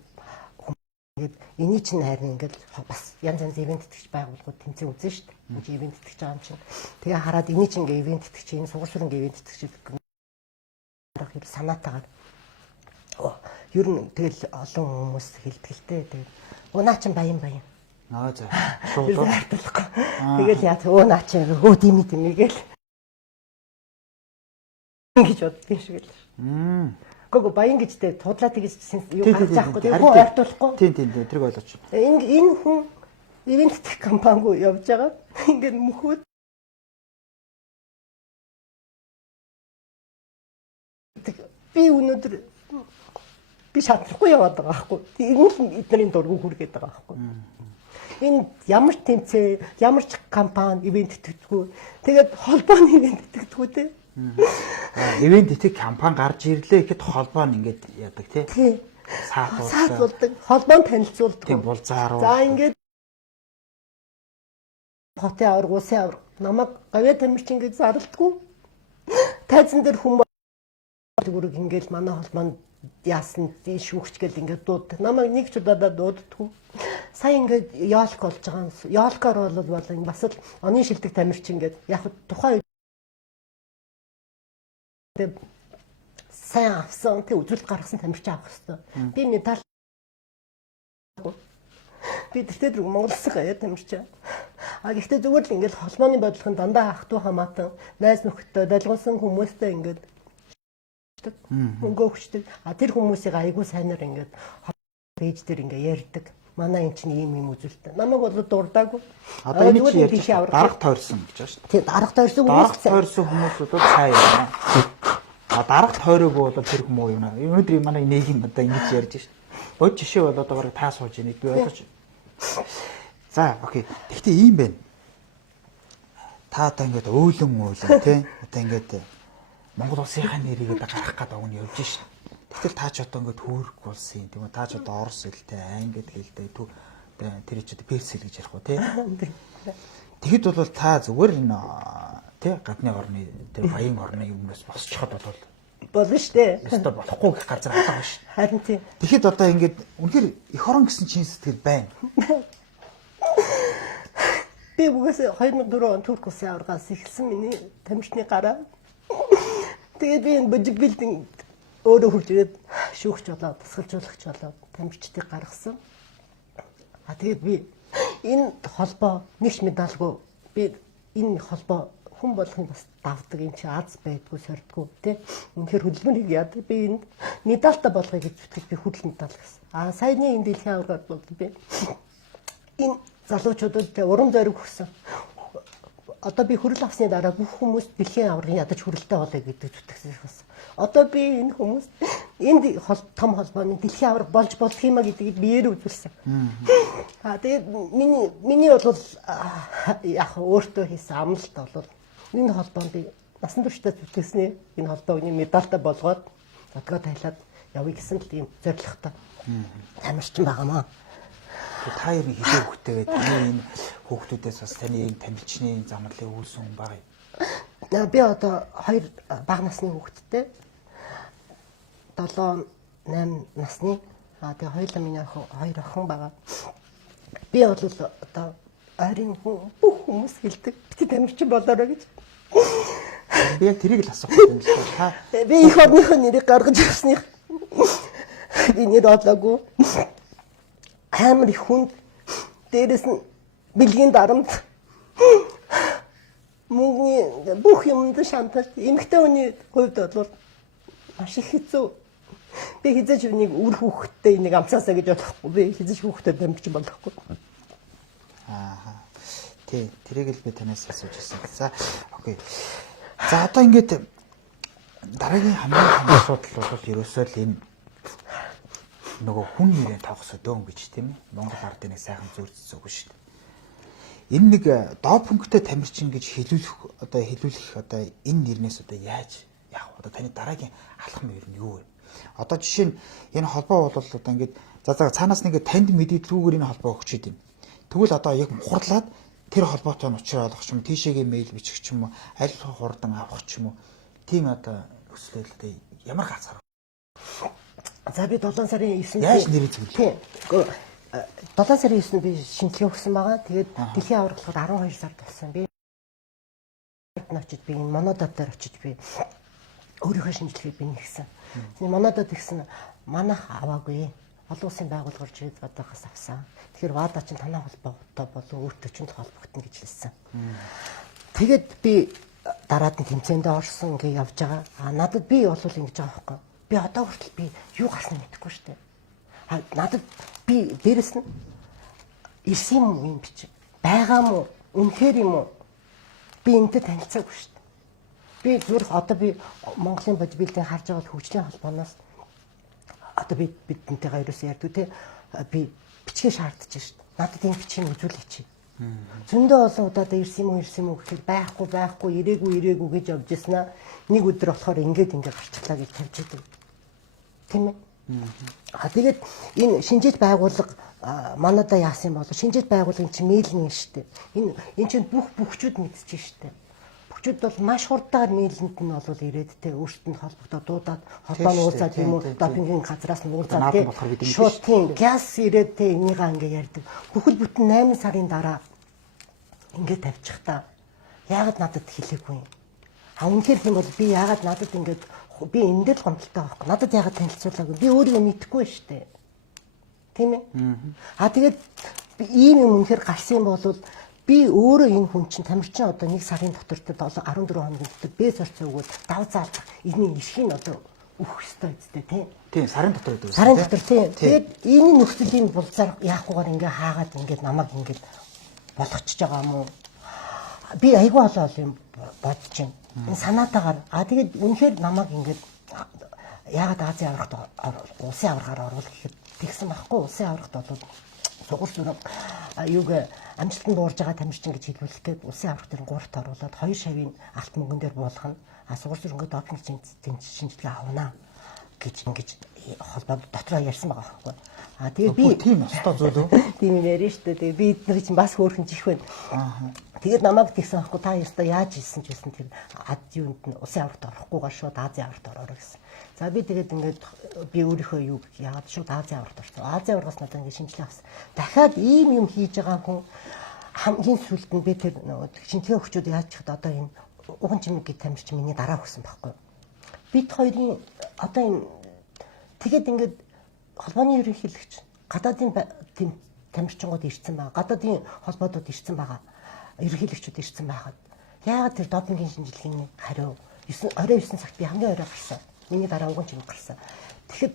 ингээд эний чинь харин ингээд бас янз янз ивент итгэж байгууллагууд тэмцээн үзэн шүү дээ. Энд ивент итгэж байгаа юм чинь. Тэгээ хараад эний чинь ингээд ивент итгэж энэ сонгол сүрэн ивент итгэж гарах юм санаатаагаар ер нь тэгэл олон хүмүүс хэлбэлтэй. Тэгээ наа чинь баян. За. Шууд. Тэгэл яа наа чинь тийм гээл. Ингэж боддгийн шиг л. Гого баян гэжтэй тудлаа тэгж юу гарч яахгүй тийм үү ойртуулахгүй. Тийм тэрийг ойлгооч. Энэ хүн ивент компаниг явж байгаа. Ингээд мөхөд би өнөөдөр би шатрахгүй яваад байгаа байхгүй. Энэ л эдний дургу хүргээд байгаа байхгүй. Энэ ямар тэмцээ, ямар ч компани ивент итгэдэггүй. Тэгээд холбооны ивент итгэдэггүй те. Ивент итгэх компани гарч ирлээ гэхэд холбоо нь ингээд яадаг тий. Саатуулдаг. Холбоонд танилцуулдаг. Тийм булзааруу. За ингээд хотын авраг, усын авраг намайг гавьяа тамирчин гэж зардалдаггүй. Тайзан дээр хүмүүс зүрэг ингээд манай холбоонд яасан шүүгч гэл ингээд дууддаг. Намайг нэг ч удаа дууддаггүй. Сая ингээд яолк болж байгаа юм. Яолкоор бол бас л оны шилдэг тамирчин ингээд яг тухайн сайн авсан тэг үзүүлэлт гаргасан тамирчин авах хэрэгтэй. Би медаль би тэр Монголсын гаяа тамирчин. Гэхдээ зүгээр л ингээд холбооны бодлогын дандаа ах トゥ хамаатан найз нөхдөд долгонсон хүмүүстэй ингээд мөнгө өгчдөг. Тэр хүмүүсийг айгүй сайнаар ингээд пэйж дээр ингээд ярьдаг. Манай эн чинь ийм үзүүлэлт. Намайг бол дурдаагүй. Одоо энэ чи ярьж дарга тойрсон гэж байна шүү дээ. Тий, дарга тойрсон хүмүүс. Дарга тойрсон хүмүүс бол сайн юм. Дарга тойрог бол тэр хүмүүс юм аа. Өнөөдөр манай нийгэм одоо ингэж ярьж шүү дээ. Бод жишээ бол одоо барыг таа сууж яадаг би ойлгож. За, окей. Гэхдээ ийм байна. Та одоо ингээд өөлөн тий. Одоо ингээд Монгол улсынхаа нэрийг одоо гаргах гэдэг огн явж шүү. Тэгтэл та ч одоо ингээд хөөрөх болсон юм тийм үү? Та ч одоо орос хэлтэй, англи хэлтэй тэр ч одоо перс хэл гэж ярих уу тий? Тэгэхэд бол та зүгээр энэ тий гадны орны тэр баян орны юмнаас босчиход бол болно шүү дээ. Өстой болохгүй гэх газар алга байна шүү. Харин тий. Тэгэхэд одоо ингээд үнэхээр эх орон гэсэн чин сэтгэл байна. Би Би үгээс 2004 он Турк улсын аваргаас эхэлсэн миний тамирчны гараа. Тэгээд би энэ божиг билдинг өөрөө хурж ирээд шүүгч болоод, тасгалжуулагч болоод тамирчдыг гаргасан. Тэгээд би энэ холбоо нэгч медальгүй би энэ холбоо хүн болгохын бас давдаг энэ чи аз байдгүй сордгүй тий. Үнэхээр хөдөлмөрийг яад би энд медальтай болгоё гэж зүтгэж би хүрэл медаль гэсэн. Саяны энэ дэлхийн аваргаар бол би энэ залуучуудад урам зориг өгсөн. Одоо би хүрэл авсны дараа бүх хүмүүс дэлхийн аваргын ядаж хүрэлтэй болоё гэдэг зүтгэсэн байсан. Одоо би энэ хүмүүс энд том холбооны дэлхийн аварга болж болдох юм а гэдгийг биеэр үзүүлсэн. Тэгээд миний бол яг өөртөө хийсэн амлалт бол энэ холбоонд би насан туршдаа зүтгэснээ энэ холбоог медальтай болгоод задгаа тайлаад явъя гэсэн л ийм зорилготой тамирчин байгаамаа. Та ер нь хэдэн хүүхэдтэй вэ? Таны энэ хүүхдүүдээс бас таны энэ тамирчны замналыг үүсгэн хүн байгаа юм. Би одоо 2 бага насны хүүхэдтэй 7, 8 насны тэгээ хоёулаа миний 2 охин байгаа. Би бол одоо ойрын бүх хүмүүс хэлдэг. Бити тамирчин болоорой гэж. Би яг тэрийг л асуух юм л та. Би их орныхоо нэрийг гаргаж ирснийг би нэр олоогүй. Амар их хүнд дээрэс нь бэлгийн дарамт мөнгөний бүх юмд шантаж эмэгтэй хүний хувьд бол маш их хэцүү. Би хизэж үнийг үр хүүхэдтэй энийг амсаасаа гэж бодохгүй. Би хизэж хүүхэдтэй тамирчин болохгүй. Тий, тэрийг л би танаас асууж ирсэн. За, окей. За одоо ингээд дараагийн хамгийн том асуудал бол ерөөсөө л энэ нөгөө хүн нэрээ тавхас өдөөн гэж тийм ээ. Монгол ард нэг сайхан зүрцсэн үг шүү дээ. Энэ нэг допингтэй тамирчин гэж хэлүүлэх одоо энэ нэрнээс одоо яаж яг одоо таны дараагийн алхам ер нь юу вэ? Одоо жишээ нь энэ холбоо бол одоо ингээд за цаанаас нэг танд мэдээлгүйгээр энэ холбоо өгч идэв. Тэгвэл одоо яг мухарлаад тэр холбоотой нь учраа олох ч юм тийшээгээ мэйл бичих ч юм уу аль хурдан авах ч юм уу тийм одоо өслөл одоо ямар гац гарах. За би 7 сарын 9-нд яаж нэрээ зөвлөв? 7 сарын 9-нд би шинжилгээ өгсөн байгаа. Тэгээд дэлхийн аварга болохоор 12 сард болсон. Би очиж би энэ монодод дээр очиж би өөрийнхөө шинжилгээг би нэгсэн. Монодод гэсэн манайх аваагүй. Олон улсын байгууллагаар жирээд бодохоос авсан. Тэгэхээр ВАДА чинь танай холбоотой болов өөртөө ч холбогдно гэж хэлсэн. Тэгээд би дараад нь тэмцээндээ орсон ингээ явж байгаа. Надад би бол ингэж байгаа байхгүй. Би одоо хүртэл би юу гарснаа мэдэхгүй шүү дээ. Надад би дээрэс нь ирсэн юм бич. Байгаа мó? Үнэхээр юм уу? Би энэтэй танилцаагүй шүү дээ. Би зүгээр одоо би Монголын бодибилдинг харж байгаа хөгжлийн холбооноос одоо бидэнтэйгээ ерөөсөө ярьдгүй те би бичгээ шаардаж шүү дээ. Надад энэ бичгийг үзүүлээч. Зөндөө олон удаа ирсэн юм уу гэхээр байхгүй ирээгүй гэж явж яснаа нэг өдөр болохоор ингээд гарчлаа гэж тавьж идэв. Тийм ээ. Тэгээд энэ шинжил байгууллага манайда яасан бол шинжил байгууллагын чинь мэйлэн шүү дээ. Энэ чинь бүхчүүд мэдчихэж шүү дээ. Бүхчүүд бол маш хурдаар мэйлэнд нь бол ирээд те өөрсдөнд холбогдоод дуудаад холбооны уулзаад юм уу допингийн газраас нь уулзаад те шууд тийм газ ирээд те энийгаа ингээ ярьдаг. Бүхэл бүтэн 8 сарын дараа ингээд тавьчих та. Яагаад надад хэлээгүй юм? Үнэхээр юм бол би яагаад надад ингээд би эндэл гомдолтой байхгүй. Надад яагаад танилцуулаагүй? Би өөрийгөө мэдэхгүй шүү дээ. Тийм ээ? Тэгээд ийм юм үнэхээр гарсан юм бол би өөрөө энэ хүн чинь тамирчин одоо 1 сарын дотор 14 хоногийн дотор бээс орцоо өгөөд дав заалдах энэ ишхийг одоо өөх ёстой үстэй тийм. Тийм, сарын дотор өгдөг. Сарын дотор тийм. Тэгээд энэ нөхцөлийн булзаар яахгүйгээр ингээ хаагаад ингээ намайг ингээ болгочихж байгаа юм уу? Би айгүй олон юм бодож байна. Энэ санаатаагаар тэгээд үнэхээр намайг ингээ яагаад Азийн аврагт улсын аврагаар оруулах гэхэд тэгсэн байхгүй. Улсын аврагт бол сугар сүрэг юуг амжилтанд уурж байгаа тамирчин гэж хэлүүлэх гээд улсын аврагт дээр 3-т оруулаад 2 шавийн алт мөнгөн дээр буулгана. Сугар сүрэнгээ допинг шинжилгээ авнаа гэж ингэж холбоо дотроо ярьсан байгаа байхгүй. Тэгээд би тийм өстой зүйл үү? Тийм яриа шүү дээ. Би эдгээр чинь бас хөөрхөн чих байна. Тэгээд намайг тэгсэн байхгүй та ёстой яаж хийсэн ч гэсэн тэр ад юунд нь улсын аврагт орохгүйгээр шууд Азийн аврагт ороорой гэсэн. За би тэгээд ингээд би өөрийнхөө юу яагаад шууд Азийн аврагт орсон. Азийн аврагаас надад ингээд шинжилгээ авсан. Дахиад ийм юм хийж байгаа хүн хамгийн сүүлд нь би тэр шинжилгээ өгчүүд яаж чихд одоо энэ уган чимэг гэж тамирч миний дараа өгсөн байхгүй. Бид хоёрын одоо энэ тэгээд ингээд холбооны ерөнхийлөгч гадаадын тийм тамирчингууд ирсэн байгаа. Гадаадын холбоодод ирсэн байгаа. Ерөнхийлөгчүүд ирсэн байгаад яагаад тэр допингийн шинжилгээний хариу 29 цагт би хамгийн орой гарсан. Миний дараа уган чимэг гарсан. Тэгэхэд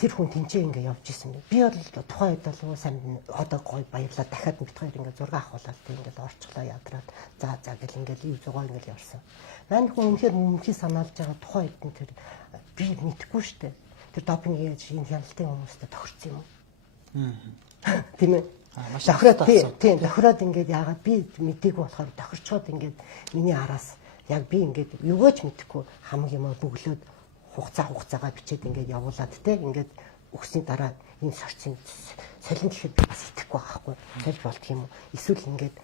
тэр хүн тэнцээ ингээ явж исэн. Би бол тухайн үед бол сайн одоо гоё баярлаа. Дахиад бид хоёр ингээ зураг авахуулаад тэг ингээ орчлоо ядраад за гэл ингээ ив зугаа ингээ явсан. Манай хүн үнэхээр мөнхий санаалж байгаа тухайн үед нь тэр би мэдэхгүй шүү дээ. Тэр допингийн энэ хяналтын хүмүүстэй тохирсон юм уу? Тийм ээ. Маш тохироод тийм тохироод ингээд яагаад би мдэггүй болохоор тохирчоод ингээд миний араас яг би ингээд юугаач мэдэхгүй хамаг юм бөглөөд хугацаагаа бичээд ингээд явуулаад те ингээд өгсөний дараа энэ сорцын солин гэхэд би бас итгэхгүй байхгүй сольж болдго юм уу эсвэл ингээд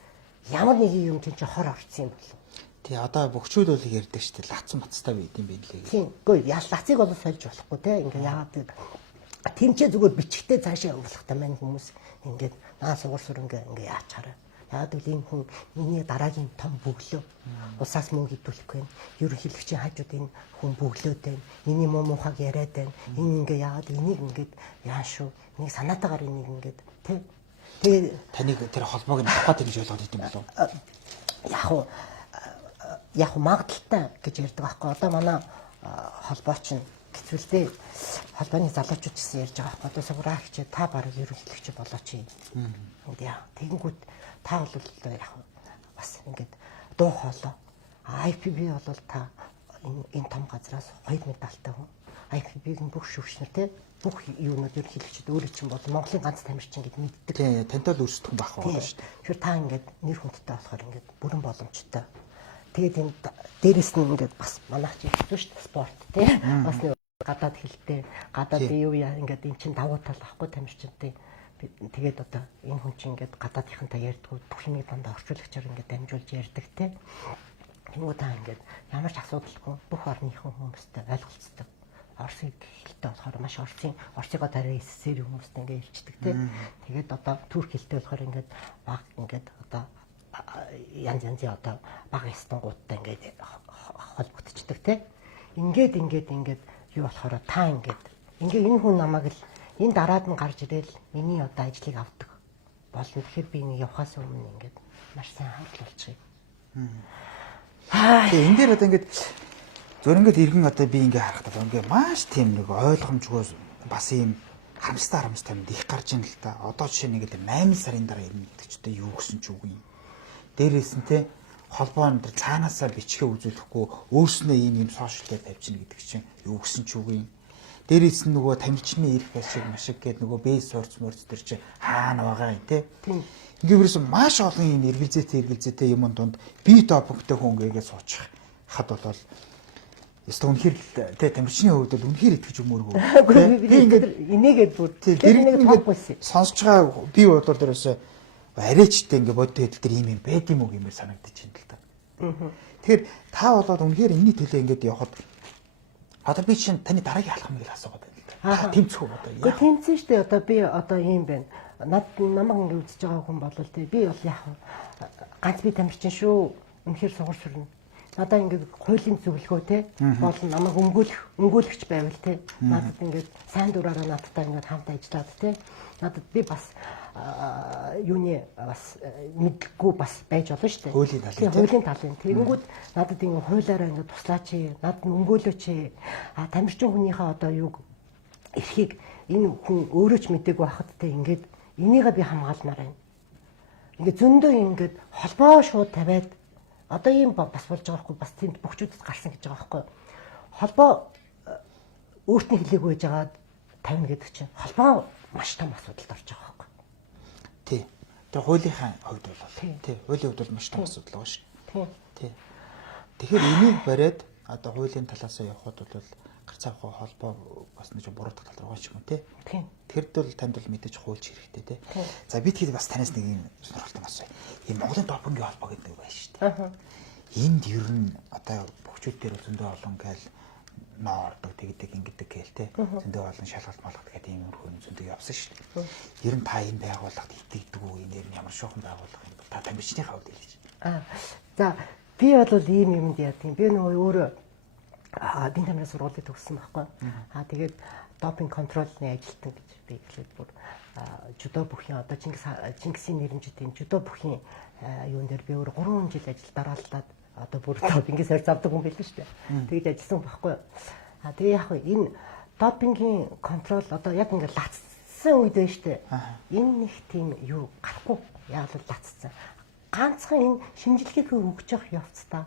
ямар нэг юм чинь хор орцсон юм болов. Тий одоо бөхчүүд бол ярьдаг шүү дээ лацсан бацтай байд юм байна лээ. Тийм үгүй лацыг бол сольж болохгүй те ингээд яагаад тэмчээ зүгээр бичгтээ цаашаа явуулах та маань хүмүүс ингээд наа сугар сүрэнгээ ингээ яачаарай. Яагаад гэвэл энэ хүн миний дараагийн том бөглөө. Усаас мөнгө идэвхэх байна. Ерөнхийлөгчийн хажууд энэ хүн бөглөөд байна. Миний муу мухаг яриад байна. Энэ ингээ яагаад энийг ингээд яа шүү. Энийг санаатаагаар энийг ингээд тий. Тэгээ таныг тэр холбоог нь авах гэж ойлгоод идэв юм болов? Яг магадaltaй гэж ярьдаг байхгүй. Одоо манай холбооч нь гэцүүлдэ холбооны залуучууд гэсэн ярьж байгаа байхгүй. Одоо суграа хичээ та бараг ерөнхийлөгч болооч юм. Яа тэгэнгүүт та бол яг бас ингээд дуу хоолой IFBB бол та энэ том газраас 2 медальтай хүн. IFBB-ийн бүх шүүгчнэр те бүх юунууд ерөнхийлөгчд өөрөө чинь бол Монголын ганц тамирчин гэд мэддэг. Тий тантай л өрсөлдөх байх байна шүү дээ. Тэгэхээр та ингээд нэр хүндтэй болохоор ингээд бүрэн боломжтой. Тэгээд энэ дээрэс нь ингээд бас манайх чинь шүү дээ спорт те бас нэг гадаад хэлтэй гадаад юу яа ингээд эн чин давуу тал байхгүй тамирчинтай тэгээд одоо энэ хүн чинь ингээд гадаадынхантай ярьдгүй бүх юмыг дандаа орчуулагчаар ингээд дамжуулж ярьдаг те тэнгуү та ингээд ямар ч асуудалгүй бүх орныхон хүмүүстэй ойлголцдог Орсын хэлтэй болохоор маш Орсыгоо дараа эссээр хүмүүстэй ингээд хэлцдэг те тэгээд одоо турк хэлтэй болохоор ингээд баг ингээд одоо янз одоо баг стангуудтай ингээд холбогдчихдаг те ингээд юу болохоор та ингээд энэ хүн намайг л энэ дараад нь гарч ирэл миний одоо ажлыг авдаг болно. Тэгэхээр би нэг явахаас өмнө ингээд маш сайн хаалуулчих. Тэгээ энэ дээр одоо ингээд зөөр ингээд иргэн одоо би ингээд харахад ингээд маш тийм нэг ойлгомжгүй бас ийм харамстай юмд их гарч ийн л та. Одоо жишээ нь ингээд 8 сарын дараа ирнэ гэдэг ч одоо юу гэсэн ч үгүй юм. Дээрээс нь те холбоо өндөр цаанаасаа бичгээ үзүүлэхгүй өөрснөө ийм сошиал дээр тавьчихна гэдэг чинь юу гэсэн ч үгүй юм. Дээрээс нь нөгөө тамирчны ирэх ашиг машиг гэдэг нөгөө бейс сурц мөрц төр чи хаана байгаа юм те. Ингээ юусэн маш олон юм эргэлзээтэй юм донд би допингтэй хүн гээгээ суучих хад болол ёстой үнэхээр те тамирчны хувьд бол үнэхээр итгэж өмөргөө. Би ингээд инээгээд бүр тэр ингээд сонсож байгаа би бодлоор дээрээс арайчтай ингээ бодит хэдэл тэр юм байд юм уу гэмээр санагдаж байна л та. Тэгэхээр та болоод үнэхээр энэний төлөө ингээд явхад одоо би чинь таны дараагийн алхам гэж асуугаад байна л та. Тэмцэх үү одоо? Гэхдээ тэмцэн шүү дээ. Одоо би одоо ийм байна. Намайг ингээ үзэж байгаа хүн бол тий би бол яг ганц би тамирчин шүү. Үнэхээр сугар сүрнэ. Надаа ингээ хуулийн зөвлөгөө тий болон намайг өмгөөлөгч байвал тий надад ингээ сайн дураараа надтай ингээ хамт ажиллаад тий надад би бас юуны бас мэдлэггүй бас байж болно шүү дээ. Хуулийн талын. Тэгэнгүүт надад ингэ хуулиараа ингэ туслаач, надад өмгөөлөөч. Тамирчин хүнийхээ одоо юг эрхийг энэ хүн өөрөө ч мдэггүй байхад те ингээд энийгээ би хамгаалмаар байна. Ингээд зөндөө ингээд холбоо шууд тавиад одоо ийм бас болж байгаа хгүй бас тийм бөхчүүдэд гарсан гэж байгаа хгүй. Холбоо өөрт нь хэлээгүй байж байгаад тавина гэдэг чинь холбоо маш том асуудалд орж байгаа хгүй. Тий. Тэр хуулийнхаа хувьд бол тий. Хуулийн хувьд бол маш том асуудал байгаа шүү. Тий. Тэгэхээр энийг бариад одоо хуулийн талаас нь явхад бол гарцаахгүй холбоо бас нэг буруудах тал руу ч юм уу тий. Тэгэхээр бол танд бол мэдээж хуульч хэрэгтэй тий. За би тэгэхэд бас танаас нэг юм сонирхолтой асууя. Энэ Монголын допингийн холбоо гэдэг байх шүү дээ. Энд ер нь одоо бөхчүүд дээр зөндөө олон гээл ноордог тэгдэг ингэдэг гэлтэй. Зөндөө олон шалгалт молгот гэдэг юм хөрхөн зөндөө явсан шүү дээ. Ер нь та энэ байгууллагад итгэдэг үү? Энэ дээр ямар шохон байгууллага юм бол та тамирчны хавьд хэлж. За би бол ийм юмд яадаг юм. Би нөгөө өөрөө бие тамирын сургуулийг төгссөн байхгүй. Тэгээд допинг контролны ажилтан гэж би эхлээд бүр жудо бүхийн одоо Чингисийн нэрмжтэй жудо бүхийн юун дээр би өөр 3 жил ажил дарааллаад одоо бүр допингээс хойш завдаг хүн байлээ шүү дээ. Тэгж ажилласан байхгүй. Тэгээ яг энэ допингийн контрол одоо яг ингээд лацсан үед байна шүү дээ. Энэ нэг тийм юу гарахгүй яг л лацсан. Ганцхан энэ шинжилгээгээ өгч явах явцдаа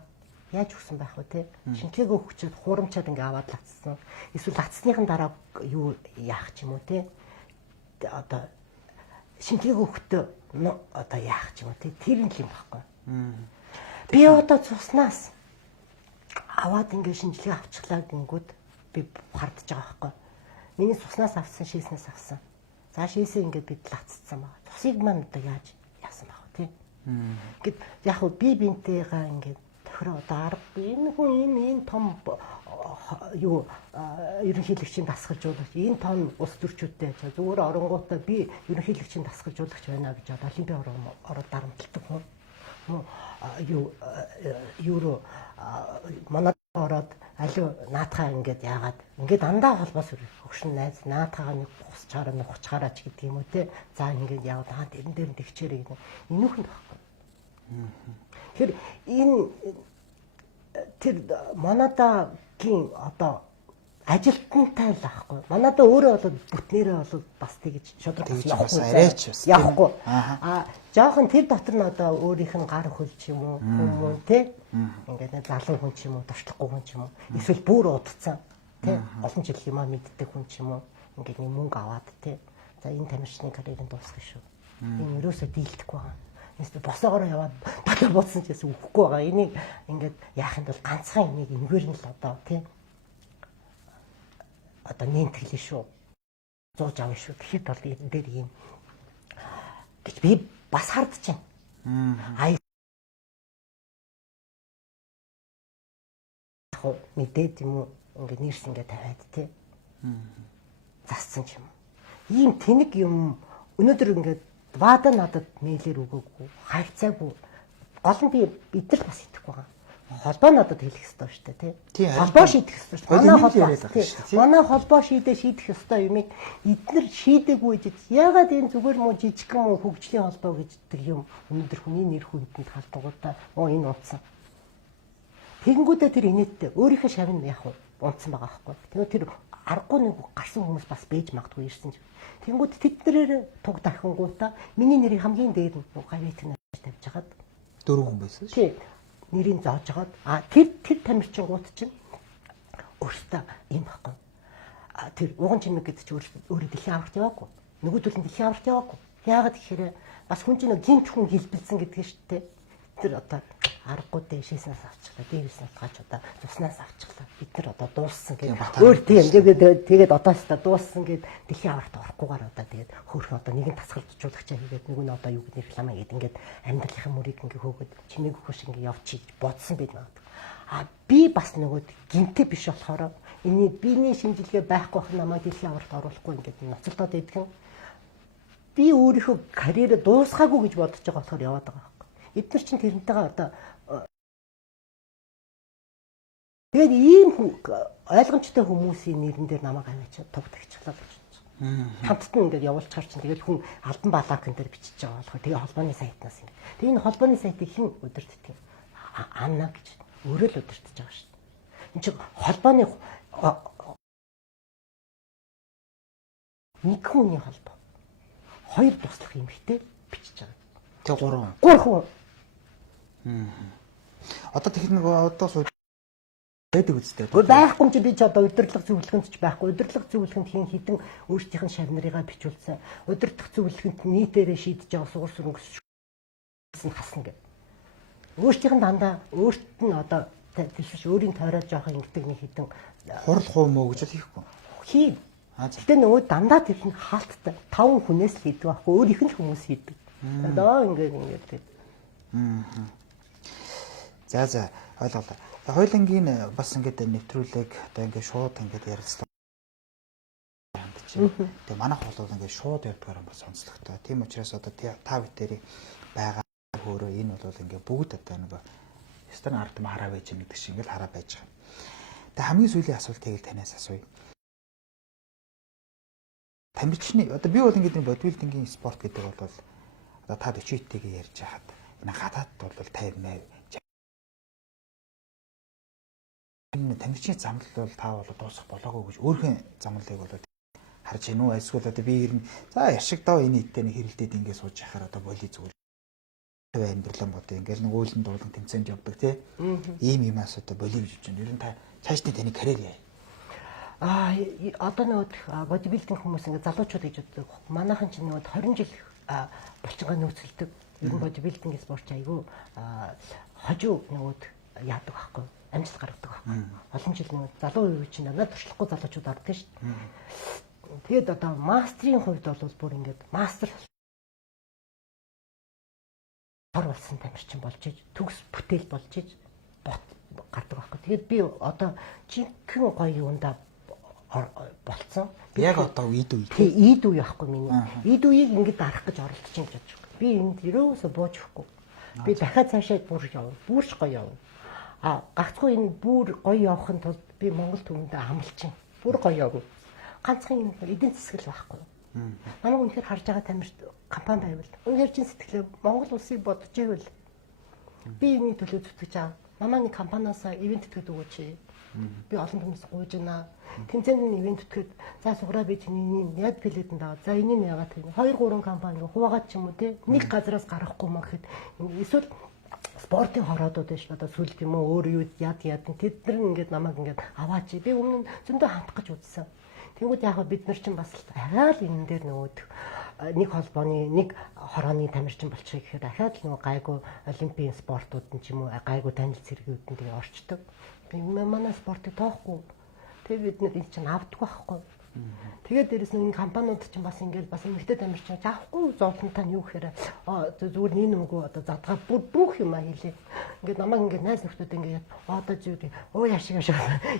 яаж өгсөн байх вэ те? Шинжилгээгээ өгчөөд хурамчаад ингээд аваад лацсан. Эсвэл лацсныхан дараа юу яах ч юм уу те? Одоо шинжилгээ өгөхдөө одоо яах ч юм уу те? Тэр нь л юм байхгүй. Би одоо цуснаас аваад ингээд шинжилгээ авчихлаа гингүүд би хардж байгаа байхгүй. Миний цуснаас авсан, шийснээс авсан. За шийсээ ингээд бид лацсан байгаа. Цусыг маань одоо яаж яасан байх вэ те? Ингээд яг хөө би бинтээгаа ингээд тохироо одоо аргагүй энэ хүн энэ том юу ерөнхийлөгчийн дасгалжуулагч энэ том ус төрчүүдтэй зүгээр оронгуудаа би ерөнхийлөгчийн дасгалжуулагч байна гэж одоо олимпиад ороод дарамтлагдаг хүн юу манай ороод алуу наатахаа ингээд яагаад ингээд дандаа холбоос хөгшин найз наатахаа нэг хусчаараа нухчаараач гэдэг юм уу те за ингээд яваад тэрэн дээр тэгчээрэй гэнэ энүүхэнд байхгүй. Тэгэхээр энэ тэр манадагийн одоо ажилтнтай л байхгүй. Манайда өөрөө бол бүтнээрээ бол бас тэгж шодрог явахгүй. Жоохон тэр дотор нь одоо өөрийнх нь гар хөл ч юм уу хүмүүс те ингээд залуу хүн ч юм уу туршлахгүй хүн ч юм уу эсвэл бүр удцсан те олон жил юмаа мэддэг хүн ч юм уу ингээд нэг мөнгө аваад те за энэ тамирчны карьерийг дуусгах шүү. Энэ ерөөсөө дийлдэхгүй байгаа. Эсвэл босоогоор яваад батал буудсан ч гэсэн үхэхгүй байгаа. Энийг ингээд яахын тулд ганцхан энийг энгээр нь л одоо те одоо нэмтгэлээ шүү. Зууж авна шүү. Тэгэхэд бол энэ дээр юм гэж би бас хардж байна. Мэдээд юм уу ингээд нэрс ингээд тавиад те. Зассан ч юм. Ийм тэнэг юм өнөөдөр ингээд вада надад мэйлэр өгөөгүй, хайрцаагүй. Гол нь би бидэл бас итгэхгүй байгаа. Холбоо надад хэлэх ёстой шүү дээ тий. Холбоо шийдэх ёстой шүү. Манай холбоо шийдэх ёстой юмыг эдгээр шийдэггүй гэж ягаад энэ зүгээр муу жижигхэн муу хөгжлийн холбоо гэдэг юм өнөөдөр хүний нэр хүндэнд халдвартай энэ унтсан. Тэгэнгүүтээ тэр инээдтэй өөрийнхөө шавь нь яг унтсан байгаа байхгүй. Тэгээ тэр аргагүй нэг гарсан хүмүүс бас бэж магадгүй ирсэн ч. Тэнгүүд тэднэрээр туг дахингуудаа миний нэрийг хамгийн дээр нь гавьт нь тавьж хагаад 4 хүн байсан шүү. Тий. Нэрийг зааж хагаад тэр тамирчингууд чинь өөртөө юм байхгүй. Тэр уган чимэг гэдэг чинь өөрөө дэлхийн аварт яваагүй. Нөгөөдөл нь дэлхийн аварт яваагүй. Яагаад гэхээр бас хүн чинь гинт хүн хэлбэлсэн гэдэг шүү дээ. Тэр одоо аргагүй дэшээсээс авчихлаа, дээрээс нь утгаач одоо туснаас авчихлаа. Бид нар одоо дууссан гэдэг. Өөр тийм тэгээд одоостой дууссан гэдэг дэлхийн аварт орохгүйгээр одоо тэгээд хөөрхөн одоо нэгэн тасгалжуулагчаа хийгээд нэг нь одоо юу гэдэг рекламаа гэдэг ингээд амьдралынхаа мөрийг ингээд хөөгд чимээг өгөхөш ингээд явчих бодсон байд магадгүй. Би бас нөгөө гинтээ биш болохоор энэ биений шинжилгээ байхгүй байх намайг дэлхийн аварт оруулахгүй ингээд ноцолдоод идэх нь би өөрийнхөө карьераа дуусгаагүй гэж бодож байгаа болохоор яваад байгаа. Эдгээр чинь тэрнтэйгээ одоо тэгээд ийм ойлгомжтой хүмүүсийн нэрэн дээр намайг аваачаад тогтогчлаа гэж байна. Хамтд нь ингээд явуулчихар чинь тэгээд хүн албан балаакн дээр бичиж байгаа болохоор тэгээд холбооны сайтнаас ингээд. Тэгээд энэ холбооны сайтыг хэн удирддаг юм? Анна гэж өөрөө л удирдах байгаа шүү дээ. Энд чинь холбооны нэг хүний холбоо. 2 туслах юм ихтэй бичиж байгаа. Тэгээ 3 хүн. Одоо техник одоо байдаг үстэй. Байхгүй юм чи би ч одоо удирдлага зөвлөгөнд ч байхгүй. Удирдлага зөвлөгөнд хідэн өөрсдийнх нь шав нарыгаа бичүүлсэн. Удирдах зөвлөгөнд нийтээрээ шийдэж байгаа сугар сүрэнгэс хасна гэ. Өөрсдийнх нь дандаа өөрт нь одоо тийш өөрийн тойроод жоох ингэдэг нэг хідэн хурлах уу мөө гэж хийхгүй. Хий. Гэтэ нөгөө дандаа тэр нь хаалттай 5 хүнээс л хийдэг байхгүй. Өөрийнх нь хүмүүс хийдэг. Одоо ингээд. За ойлголоо. Хоёулангийн бас ингээд нэвтрүүлэг одоо ингээд шууд ингээд ярилцлаа. Тэгээ манайх бол ингээд шууд явдгаар бас онцлогтой. Тийм учраас одоо та бүхэн байгаа хөөрөө энэ бол ингээд бүгд одоо нэг стан ард юм хараа байж байгаа гэдэг шиг ингээд хараа байж байгаа. Тэгээ хамгийн сүүлийн асуултыг л танаас асууя. Тамирчны одоо би бол ингээд бодибилдингийн спорт гэдэг бол одоо та 40-тэйгээ ярьж хахад энэ хатаад бол 50-80 энэ тамирчны замнал бол та бол дуусах болоогүй гэж өөрхөн замналыг бол харж гинүү эсвэл одоо би ер нь за яшиг доо энэ идтэй нэг хэрэлдээд ингэ сууж яхаар одоо боли зүгээр амьдралан бодё ингээл нэг үйлэн дуулан тэмцээнд явдаг тий ийм юмас одоо боли гэж байна. Ер нь та цаашдын таны карьер яа? Одоо нэг бодибилдинг хүмүүс ингэ залуучууд гэж боддог. Манайхан ч нэг 20 жил булчингаа нөөцлөдөг. Ер нь бодибилдингийн спорт айгүй хожуу нөгөөд яадаг байхгүй. Амжилт гаргадаг байхгүй. Олон жил нэг залуу үе чинь надад туршлахгүй залуучууд ордог шүү дээ. Тэгээд одоо мастрын хувьд бол бүр ингээд мастер хор болсон тамирчин болж иж төгс бүтээл болж иж гардаг байхгүй. Тэгээд би одоо жинхэнэ гоё юунда болцсон. Яг одоо ийд үе. Тий, ийд үе байхгүй миний. Ийд үеийг ингээд дарах гэж оролдож юм гэж байна. Би энд ерөөсө буучихгүй. Би дахиад цаашаа бүр явна. Бүрш гоё явна. Гагцгүй энэ бүр гоё явахын тулд би Монгол түвэндээ хамлчин. Бүр гоё явна. Ганцхан эдийн засаг л байхгүй. Намайг үнэхээр харж байгаа тамирч компани байвал үнэхээр чин сэтгэлээ Монгол улсыг бодож ивэл би энэ төлөө зүтгэж байгаа. Намаа нэг компаниас ивент тэтгэдэг өгөөч. Би олон хүмүүс гуйж байна. Тэмцээнд нь ивент тэтгэхэд за сугараа би чиний яг гэлээд энэ даа. За энийг яагаад тийм 2 3 компани хуваагаад ч юм уу те нэг газараас гарахгүй мөн гэхэд эсвэл спортын хороодууд биш одоо сүлд юм уу өөр юу яд тэд нар ингээд намайг ингээд аваач. Би өмнө зөндөө хандах гэж үзсэн. Тэнгүүд яг бид нар чинь бас арай л энэ дээр нөгөөд нэг холбооны нэг хорооны тамирчин болчихъя гэхээр дахиад л нөгөө гайгүй олимпийн спортууд нь ч юм уу гайгүй танил цэргүүд нь тэгээ орчдөг. Би манай спортыг тоохгүй. Тэгээ бид нар энэ чинь авдаг байхгүй. Тэгээд дээрэс нь энэ компаниуд чинь бас ингээд бас эмэгтэй тамирчин авахгүй зовлонтой нь юу гэхээр зүгээр нэг нүгөө одоо задгаа бүх юм хийлээ. Ингээд намайг ингээд найз нөхдөд ингээд одоо зүгээр яшиг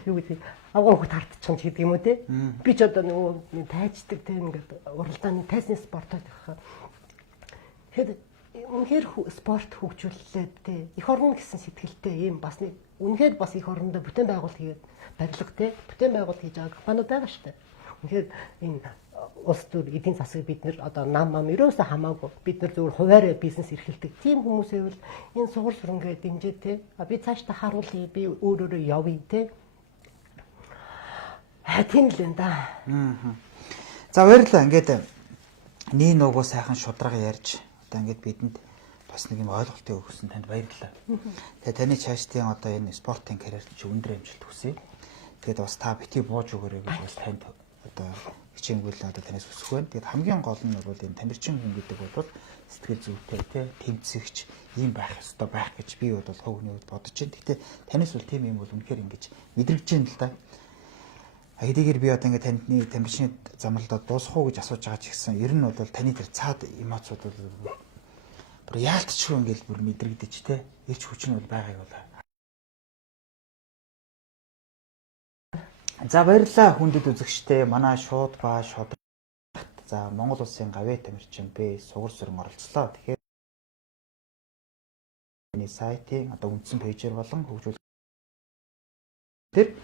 юу гэдэг аваа хөхт хартчих ч гэдэг юм уу те. Би ч одоо нөгөө тайждаг те ингээд уралдааны тайзны спортод гэх. Тэгэхээр үнэхээр спорт хөгжүүлээд те эх орн гэсэн сэтгэлтэй ийм бас нэг үнэхээр бас эх орнондоо бүтээн байгуулалт хийгээд барилга те бүтээн байгуулалт хийж байгаа компаниуд байгаа шүү дээ. Тэгэхээр энэ улс төр эдийн засаг бид нар одоо нам ерөөсөө хамаагүй бид нар зөвхөн хуваарь бизнес эрхэлдэг тийм хүмүүсээ бол энэ сугар сүрэнгээ дэмжээ те би цаашдаа харуулъя би өөрөөрөө явъя те тийм л энэ да. За баярлалаа ингээд нэг нугуу сайхан шудрага ярьж одоо ингээд бидэнд бас нэг юм ойлголтыг өгсөн танд баярлалаа. Тэгээ таны цаашдын одоо энэ спортын карьерт чи өндөр амжилт хүсье. Тэгээд бас та бити бууж өгөөрэй гэж бас танд одоо хичээнгүүл одоо танаас хүсэх байна. Тэгээд хамгийн гол нь бол энэ тамирчин хүн гэдэг бол сэтгэл зүйтэй тий тэмцэгч ийм байх ёстой байх гэж би бол хөвгний үед бодож байна. Гэтэ танаас бол тийм юм бол үнэхээр ингэж мэдрэгдэж байна л да. Хэдийгээр би одоо ингээд таны тамирчны замналдаа дуусах уу гэж асууж байгаа ч гэсэн ер нь бол таны тэр цаад эмоцуд бол бүр яалтчгүй ингээд бүр мэдрэгдэж тий ирч хүч нь бол байгааг бол. За баярлалаа хүндэт үзэгчтэй манай шууд ба шууд за Монгол улсын гавьяа тамирчин бэ сугар сүрэн оролцлоо. Тэгэхээр энэ сайтын одоо үндсэн пэйжээр болон хөгжүүл тэр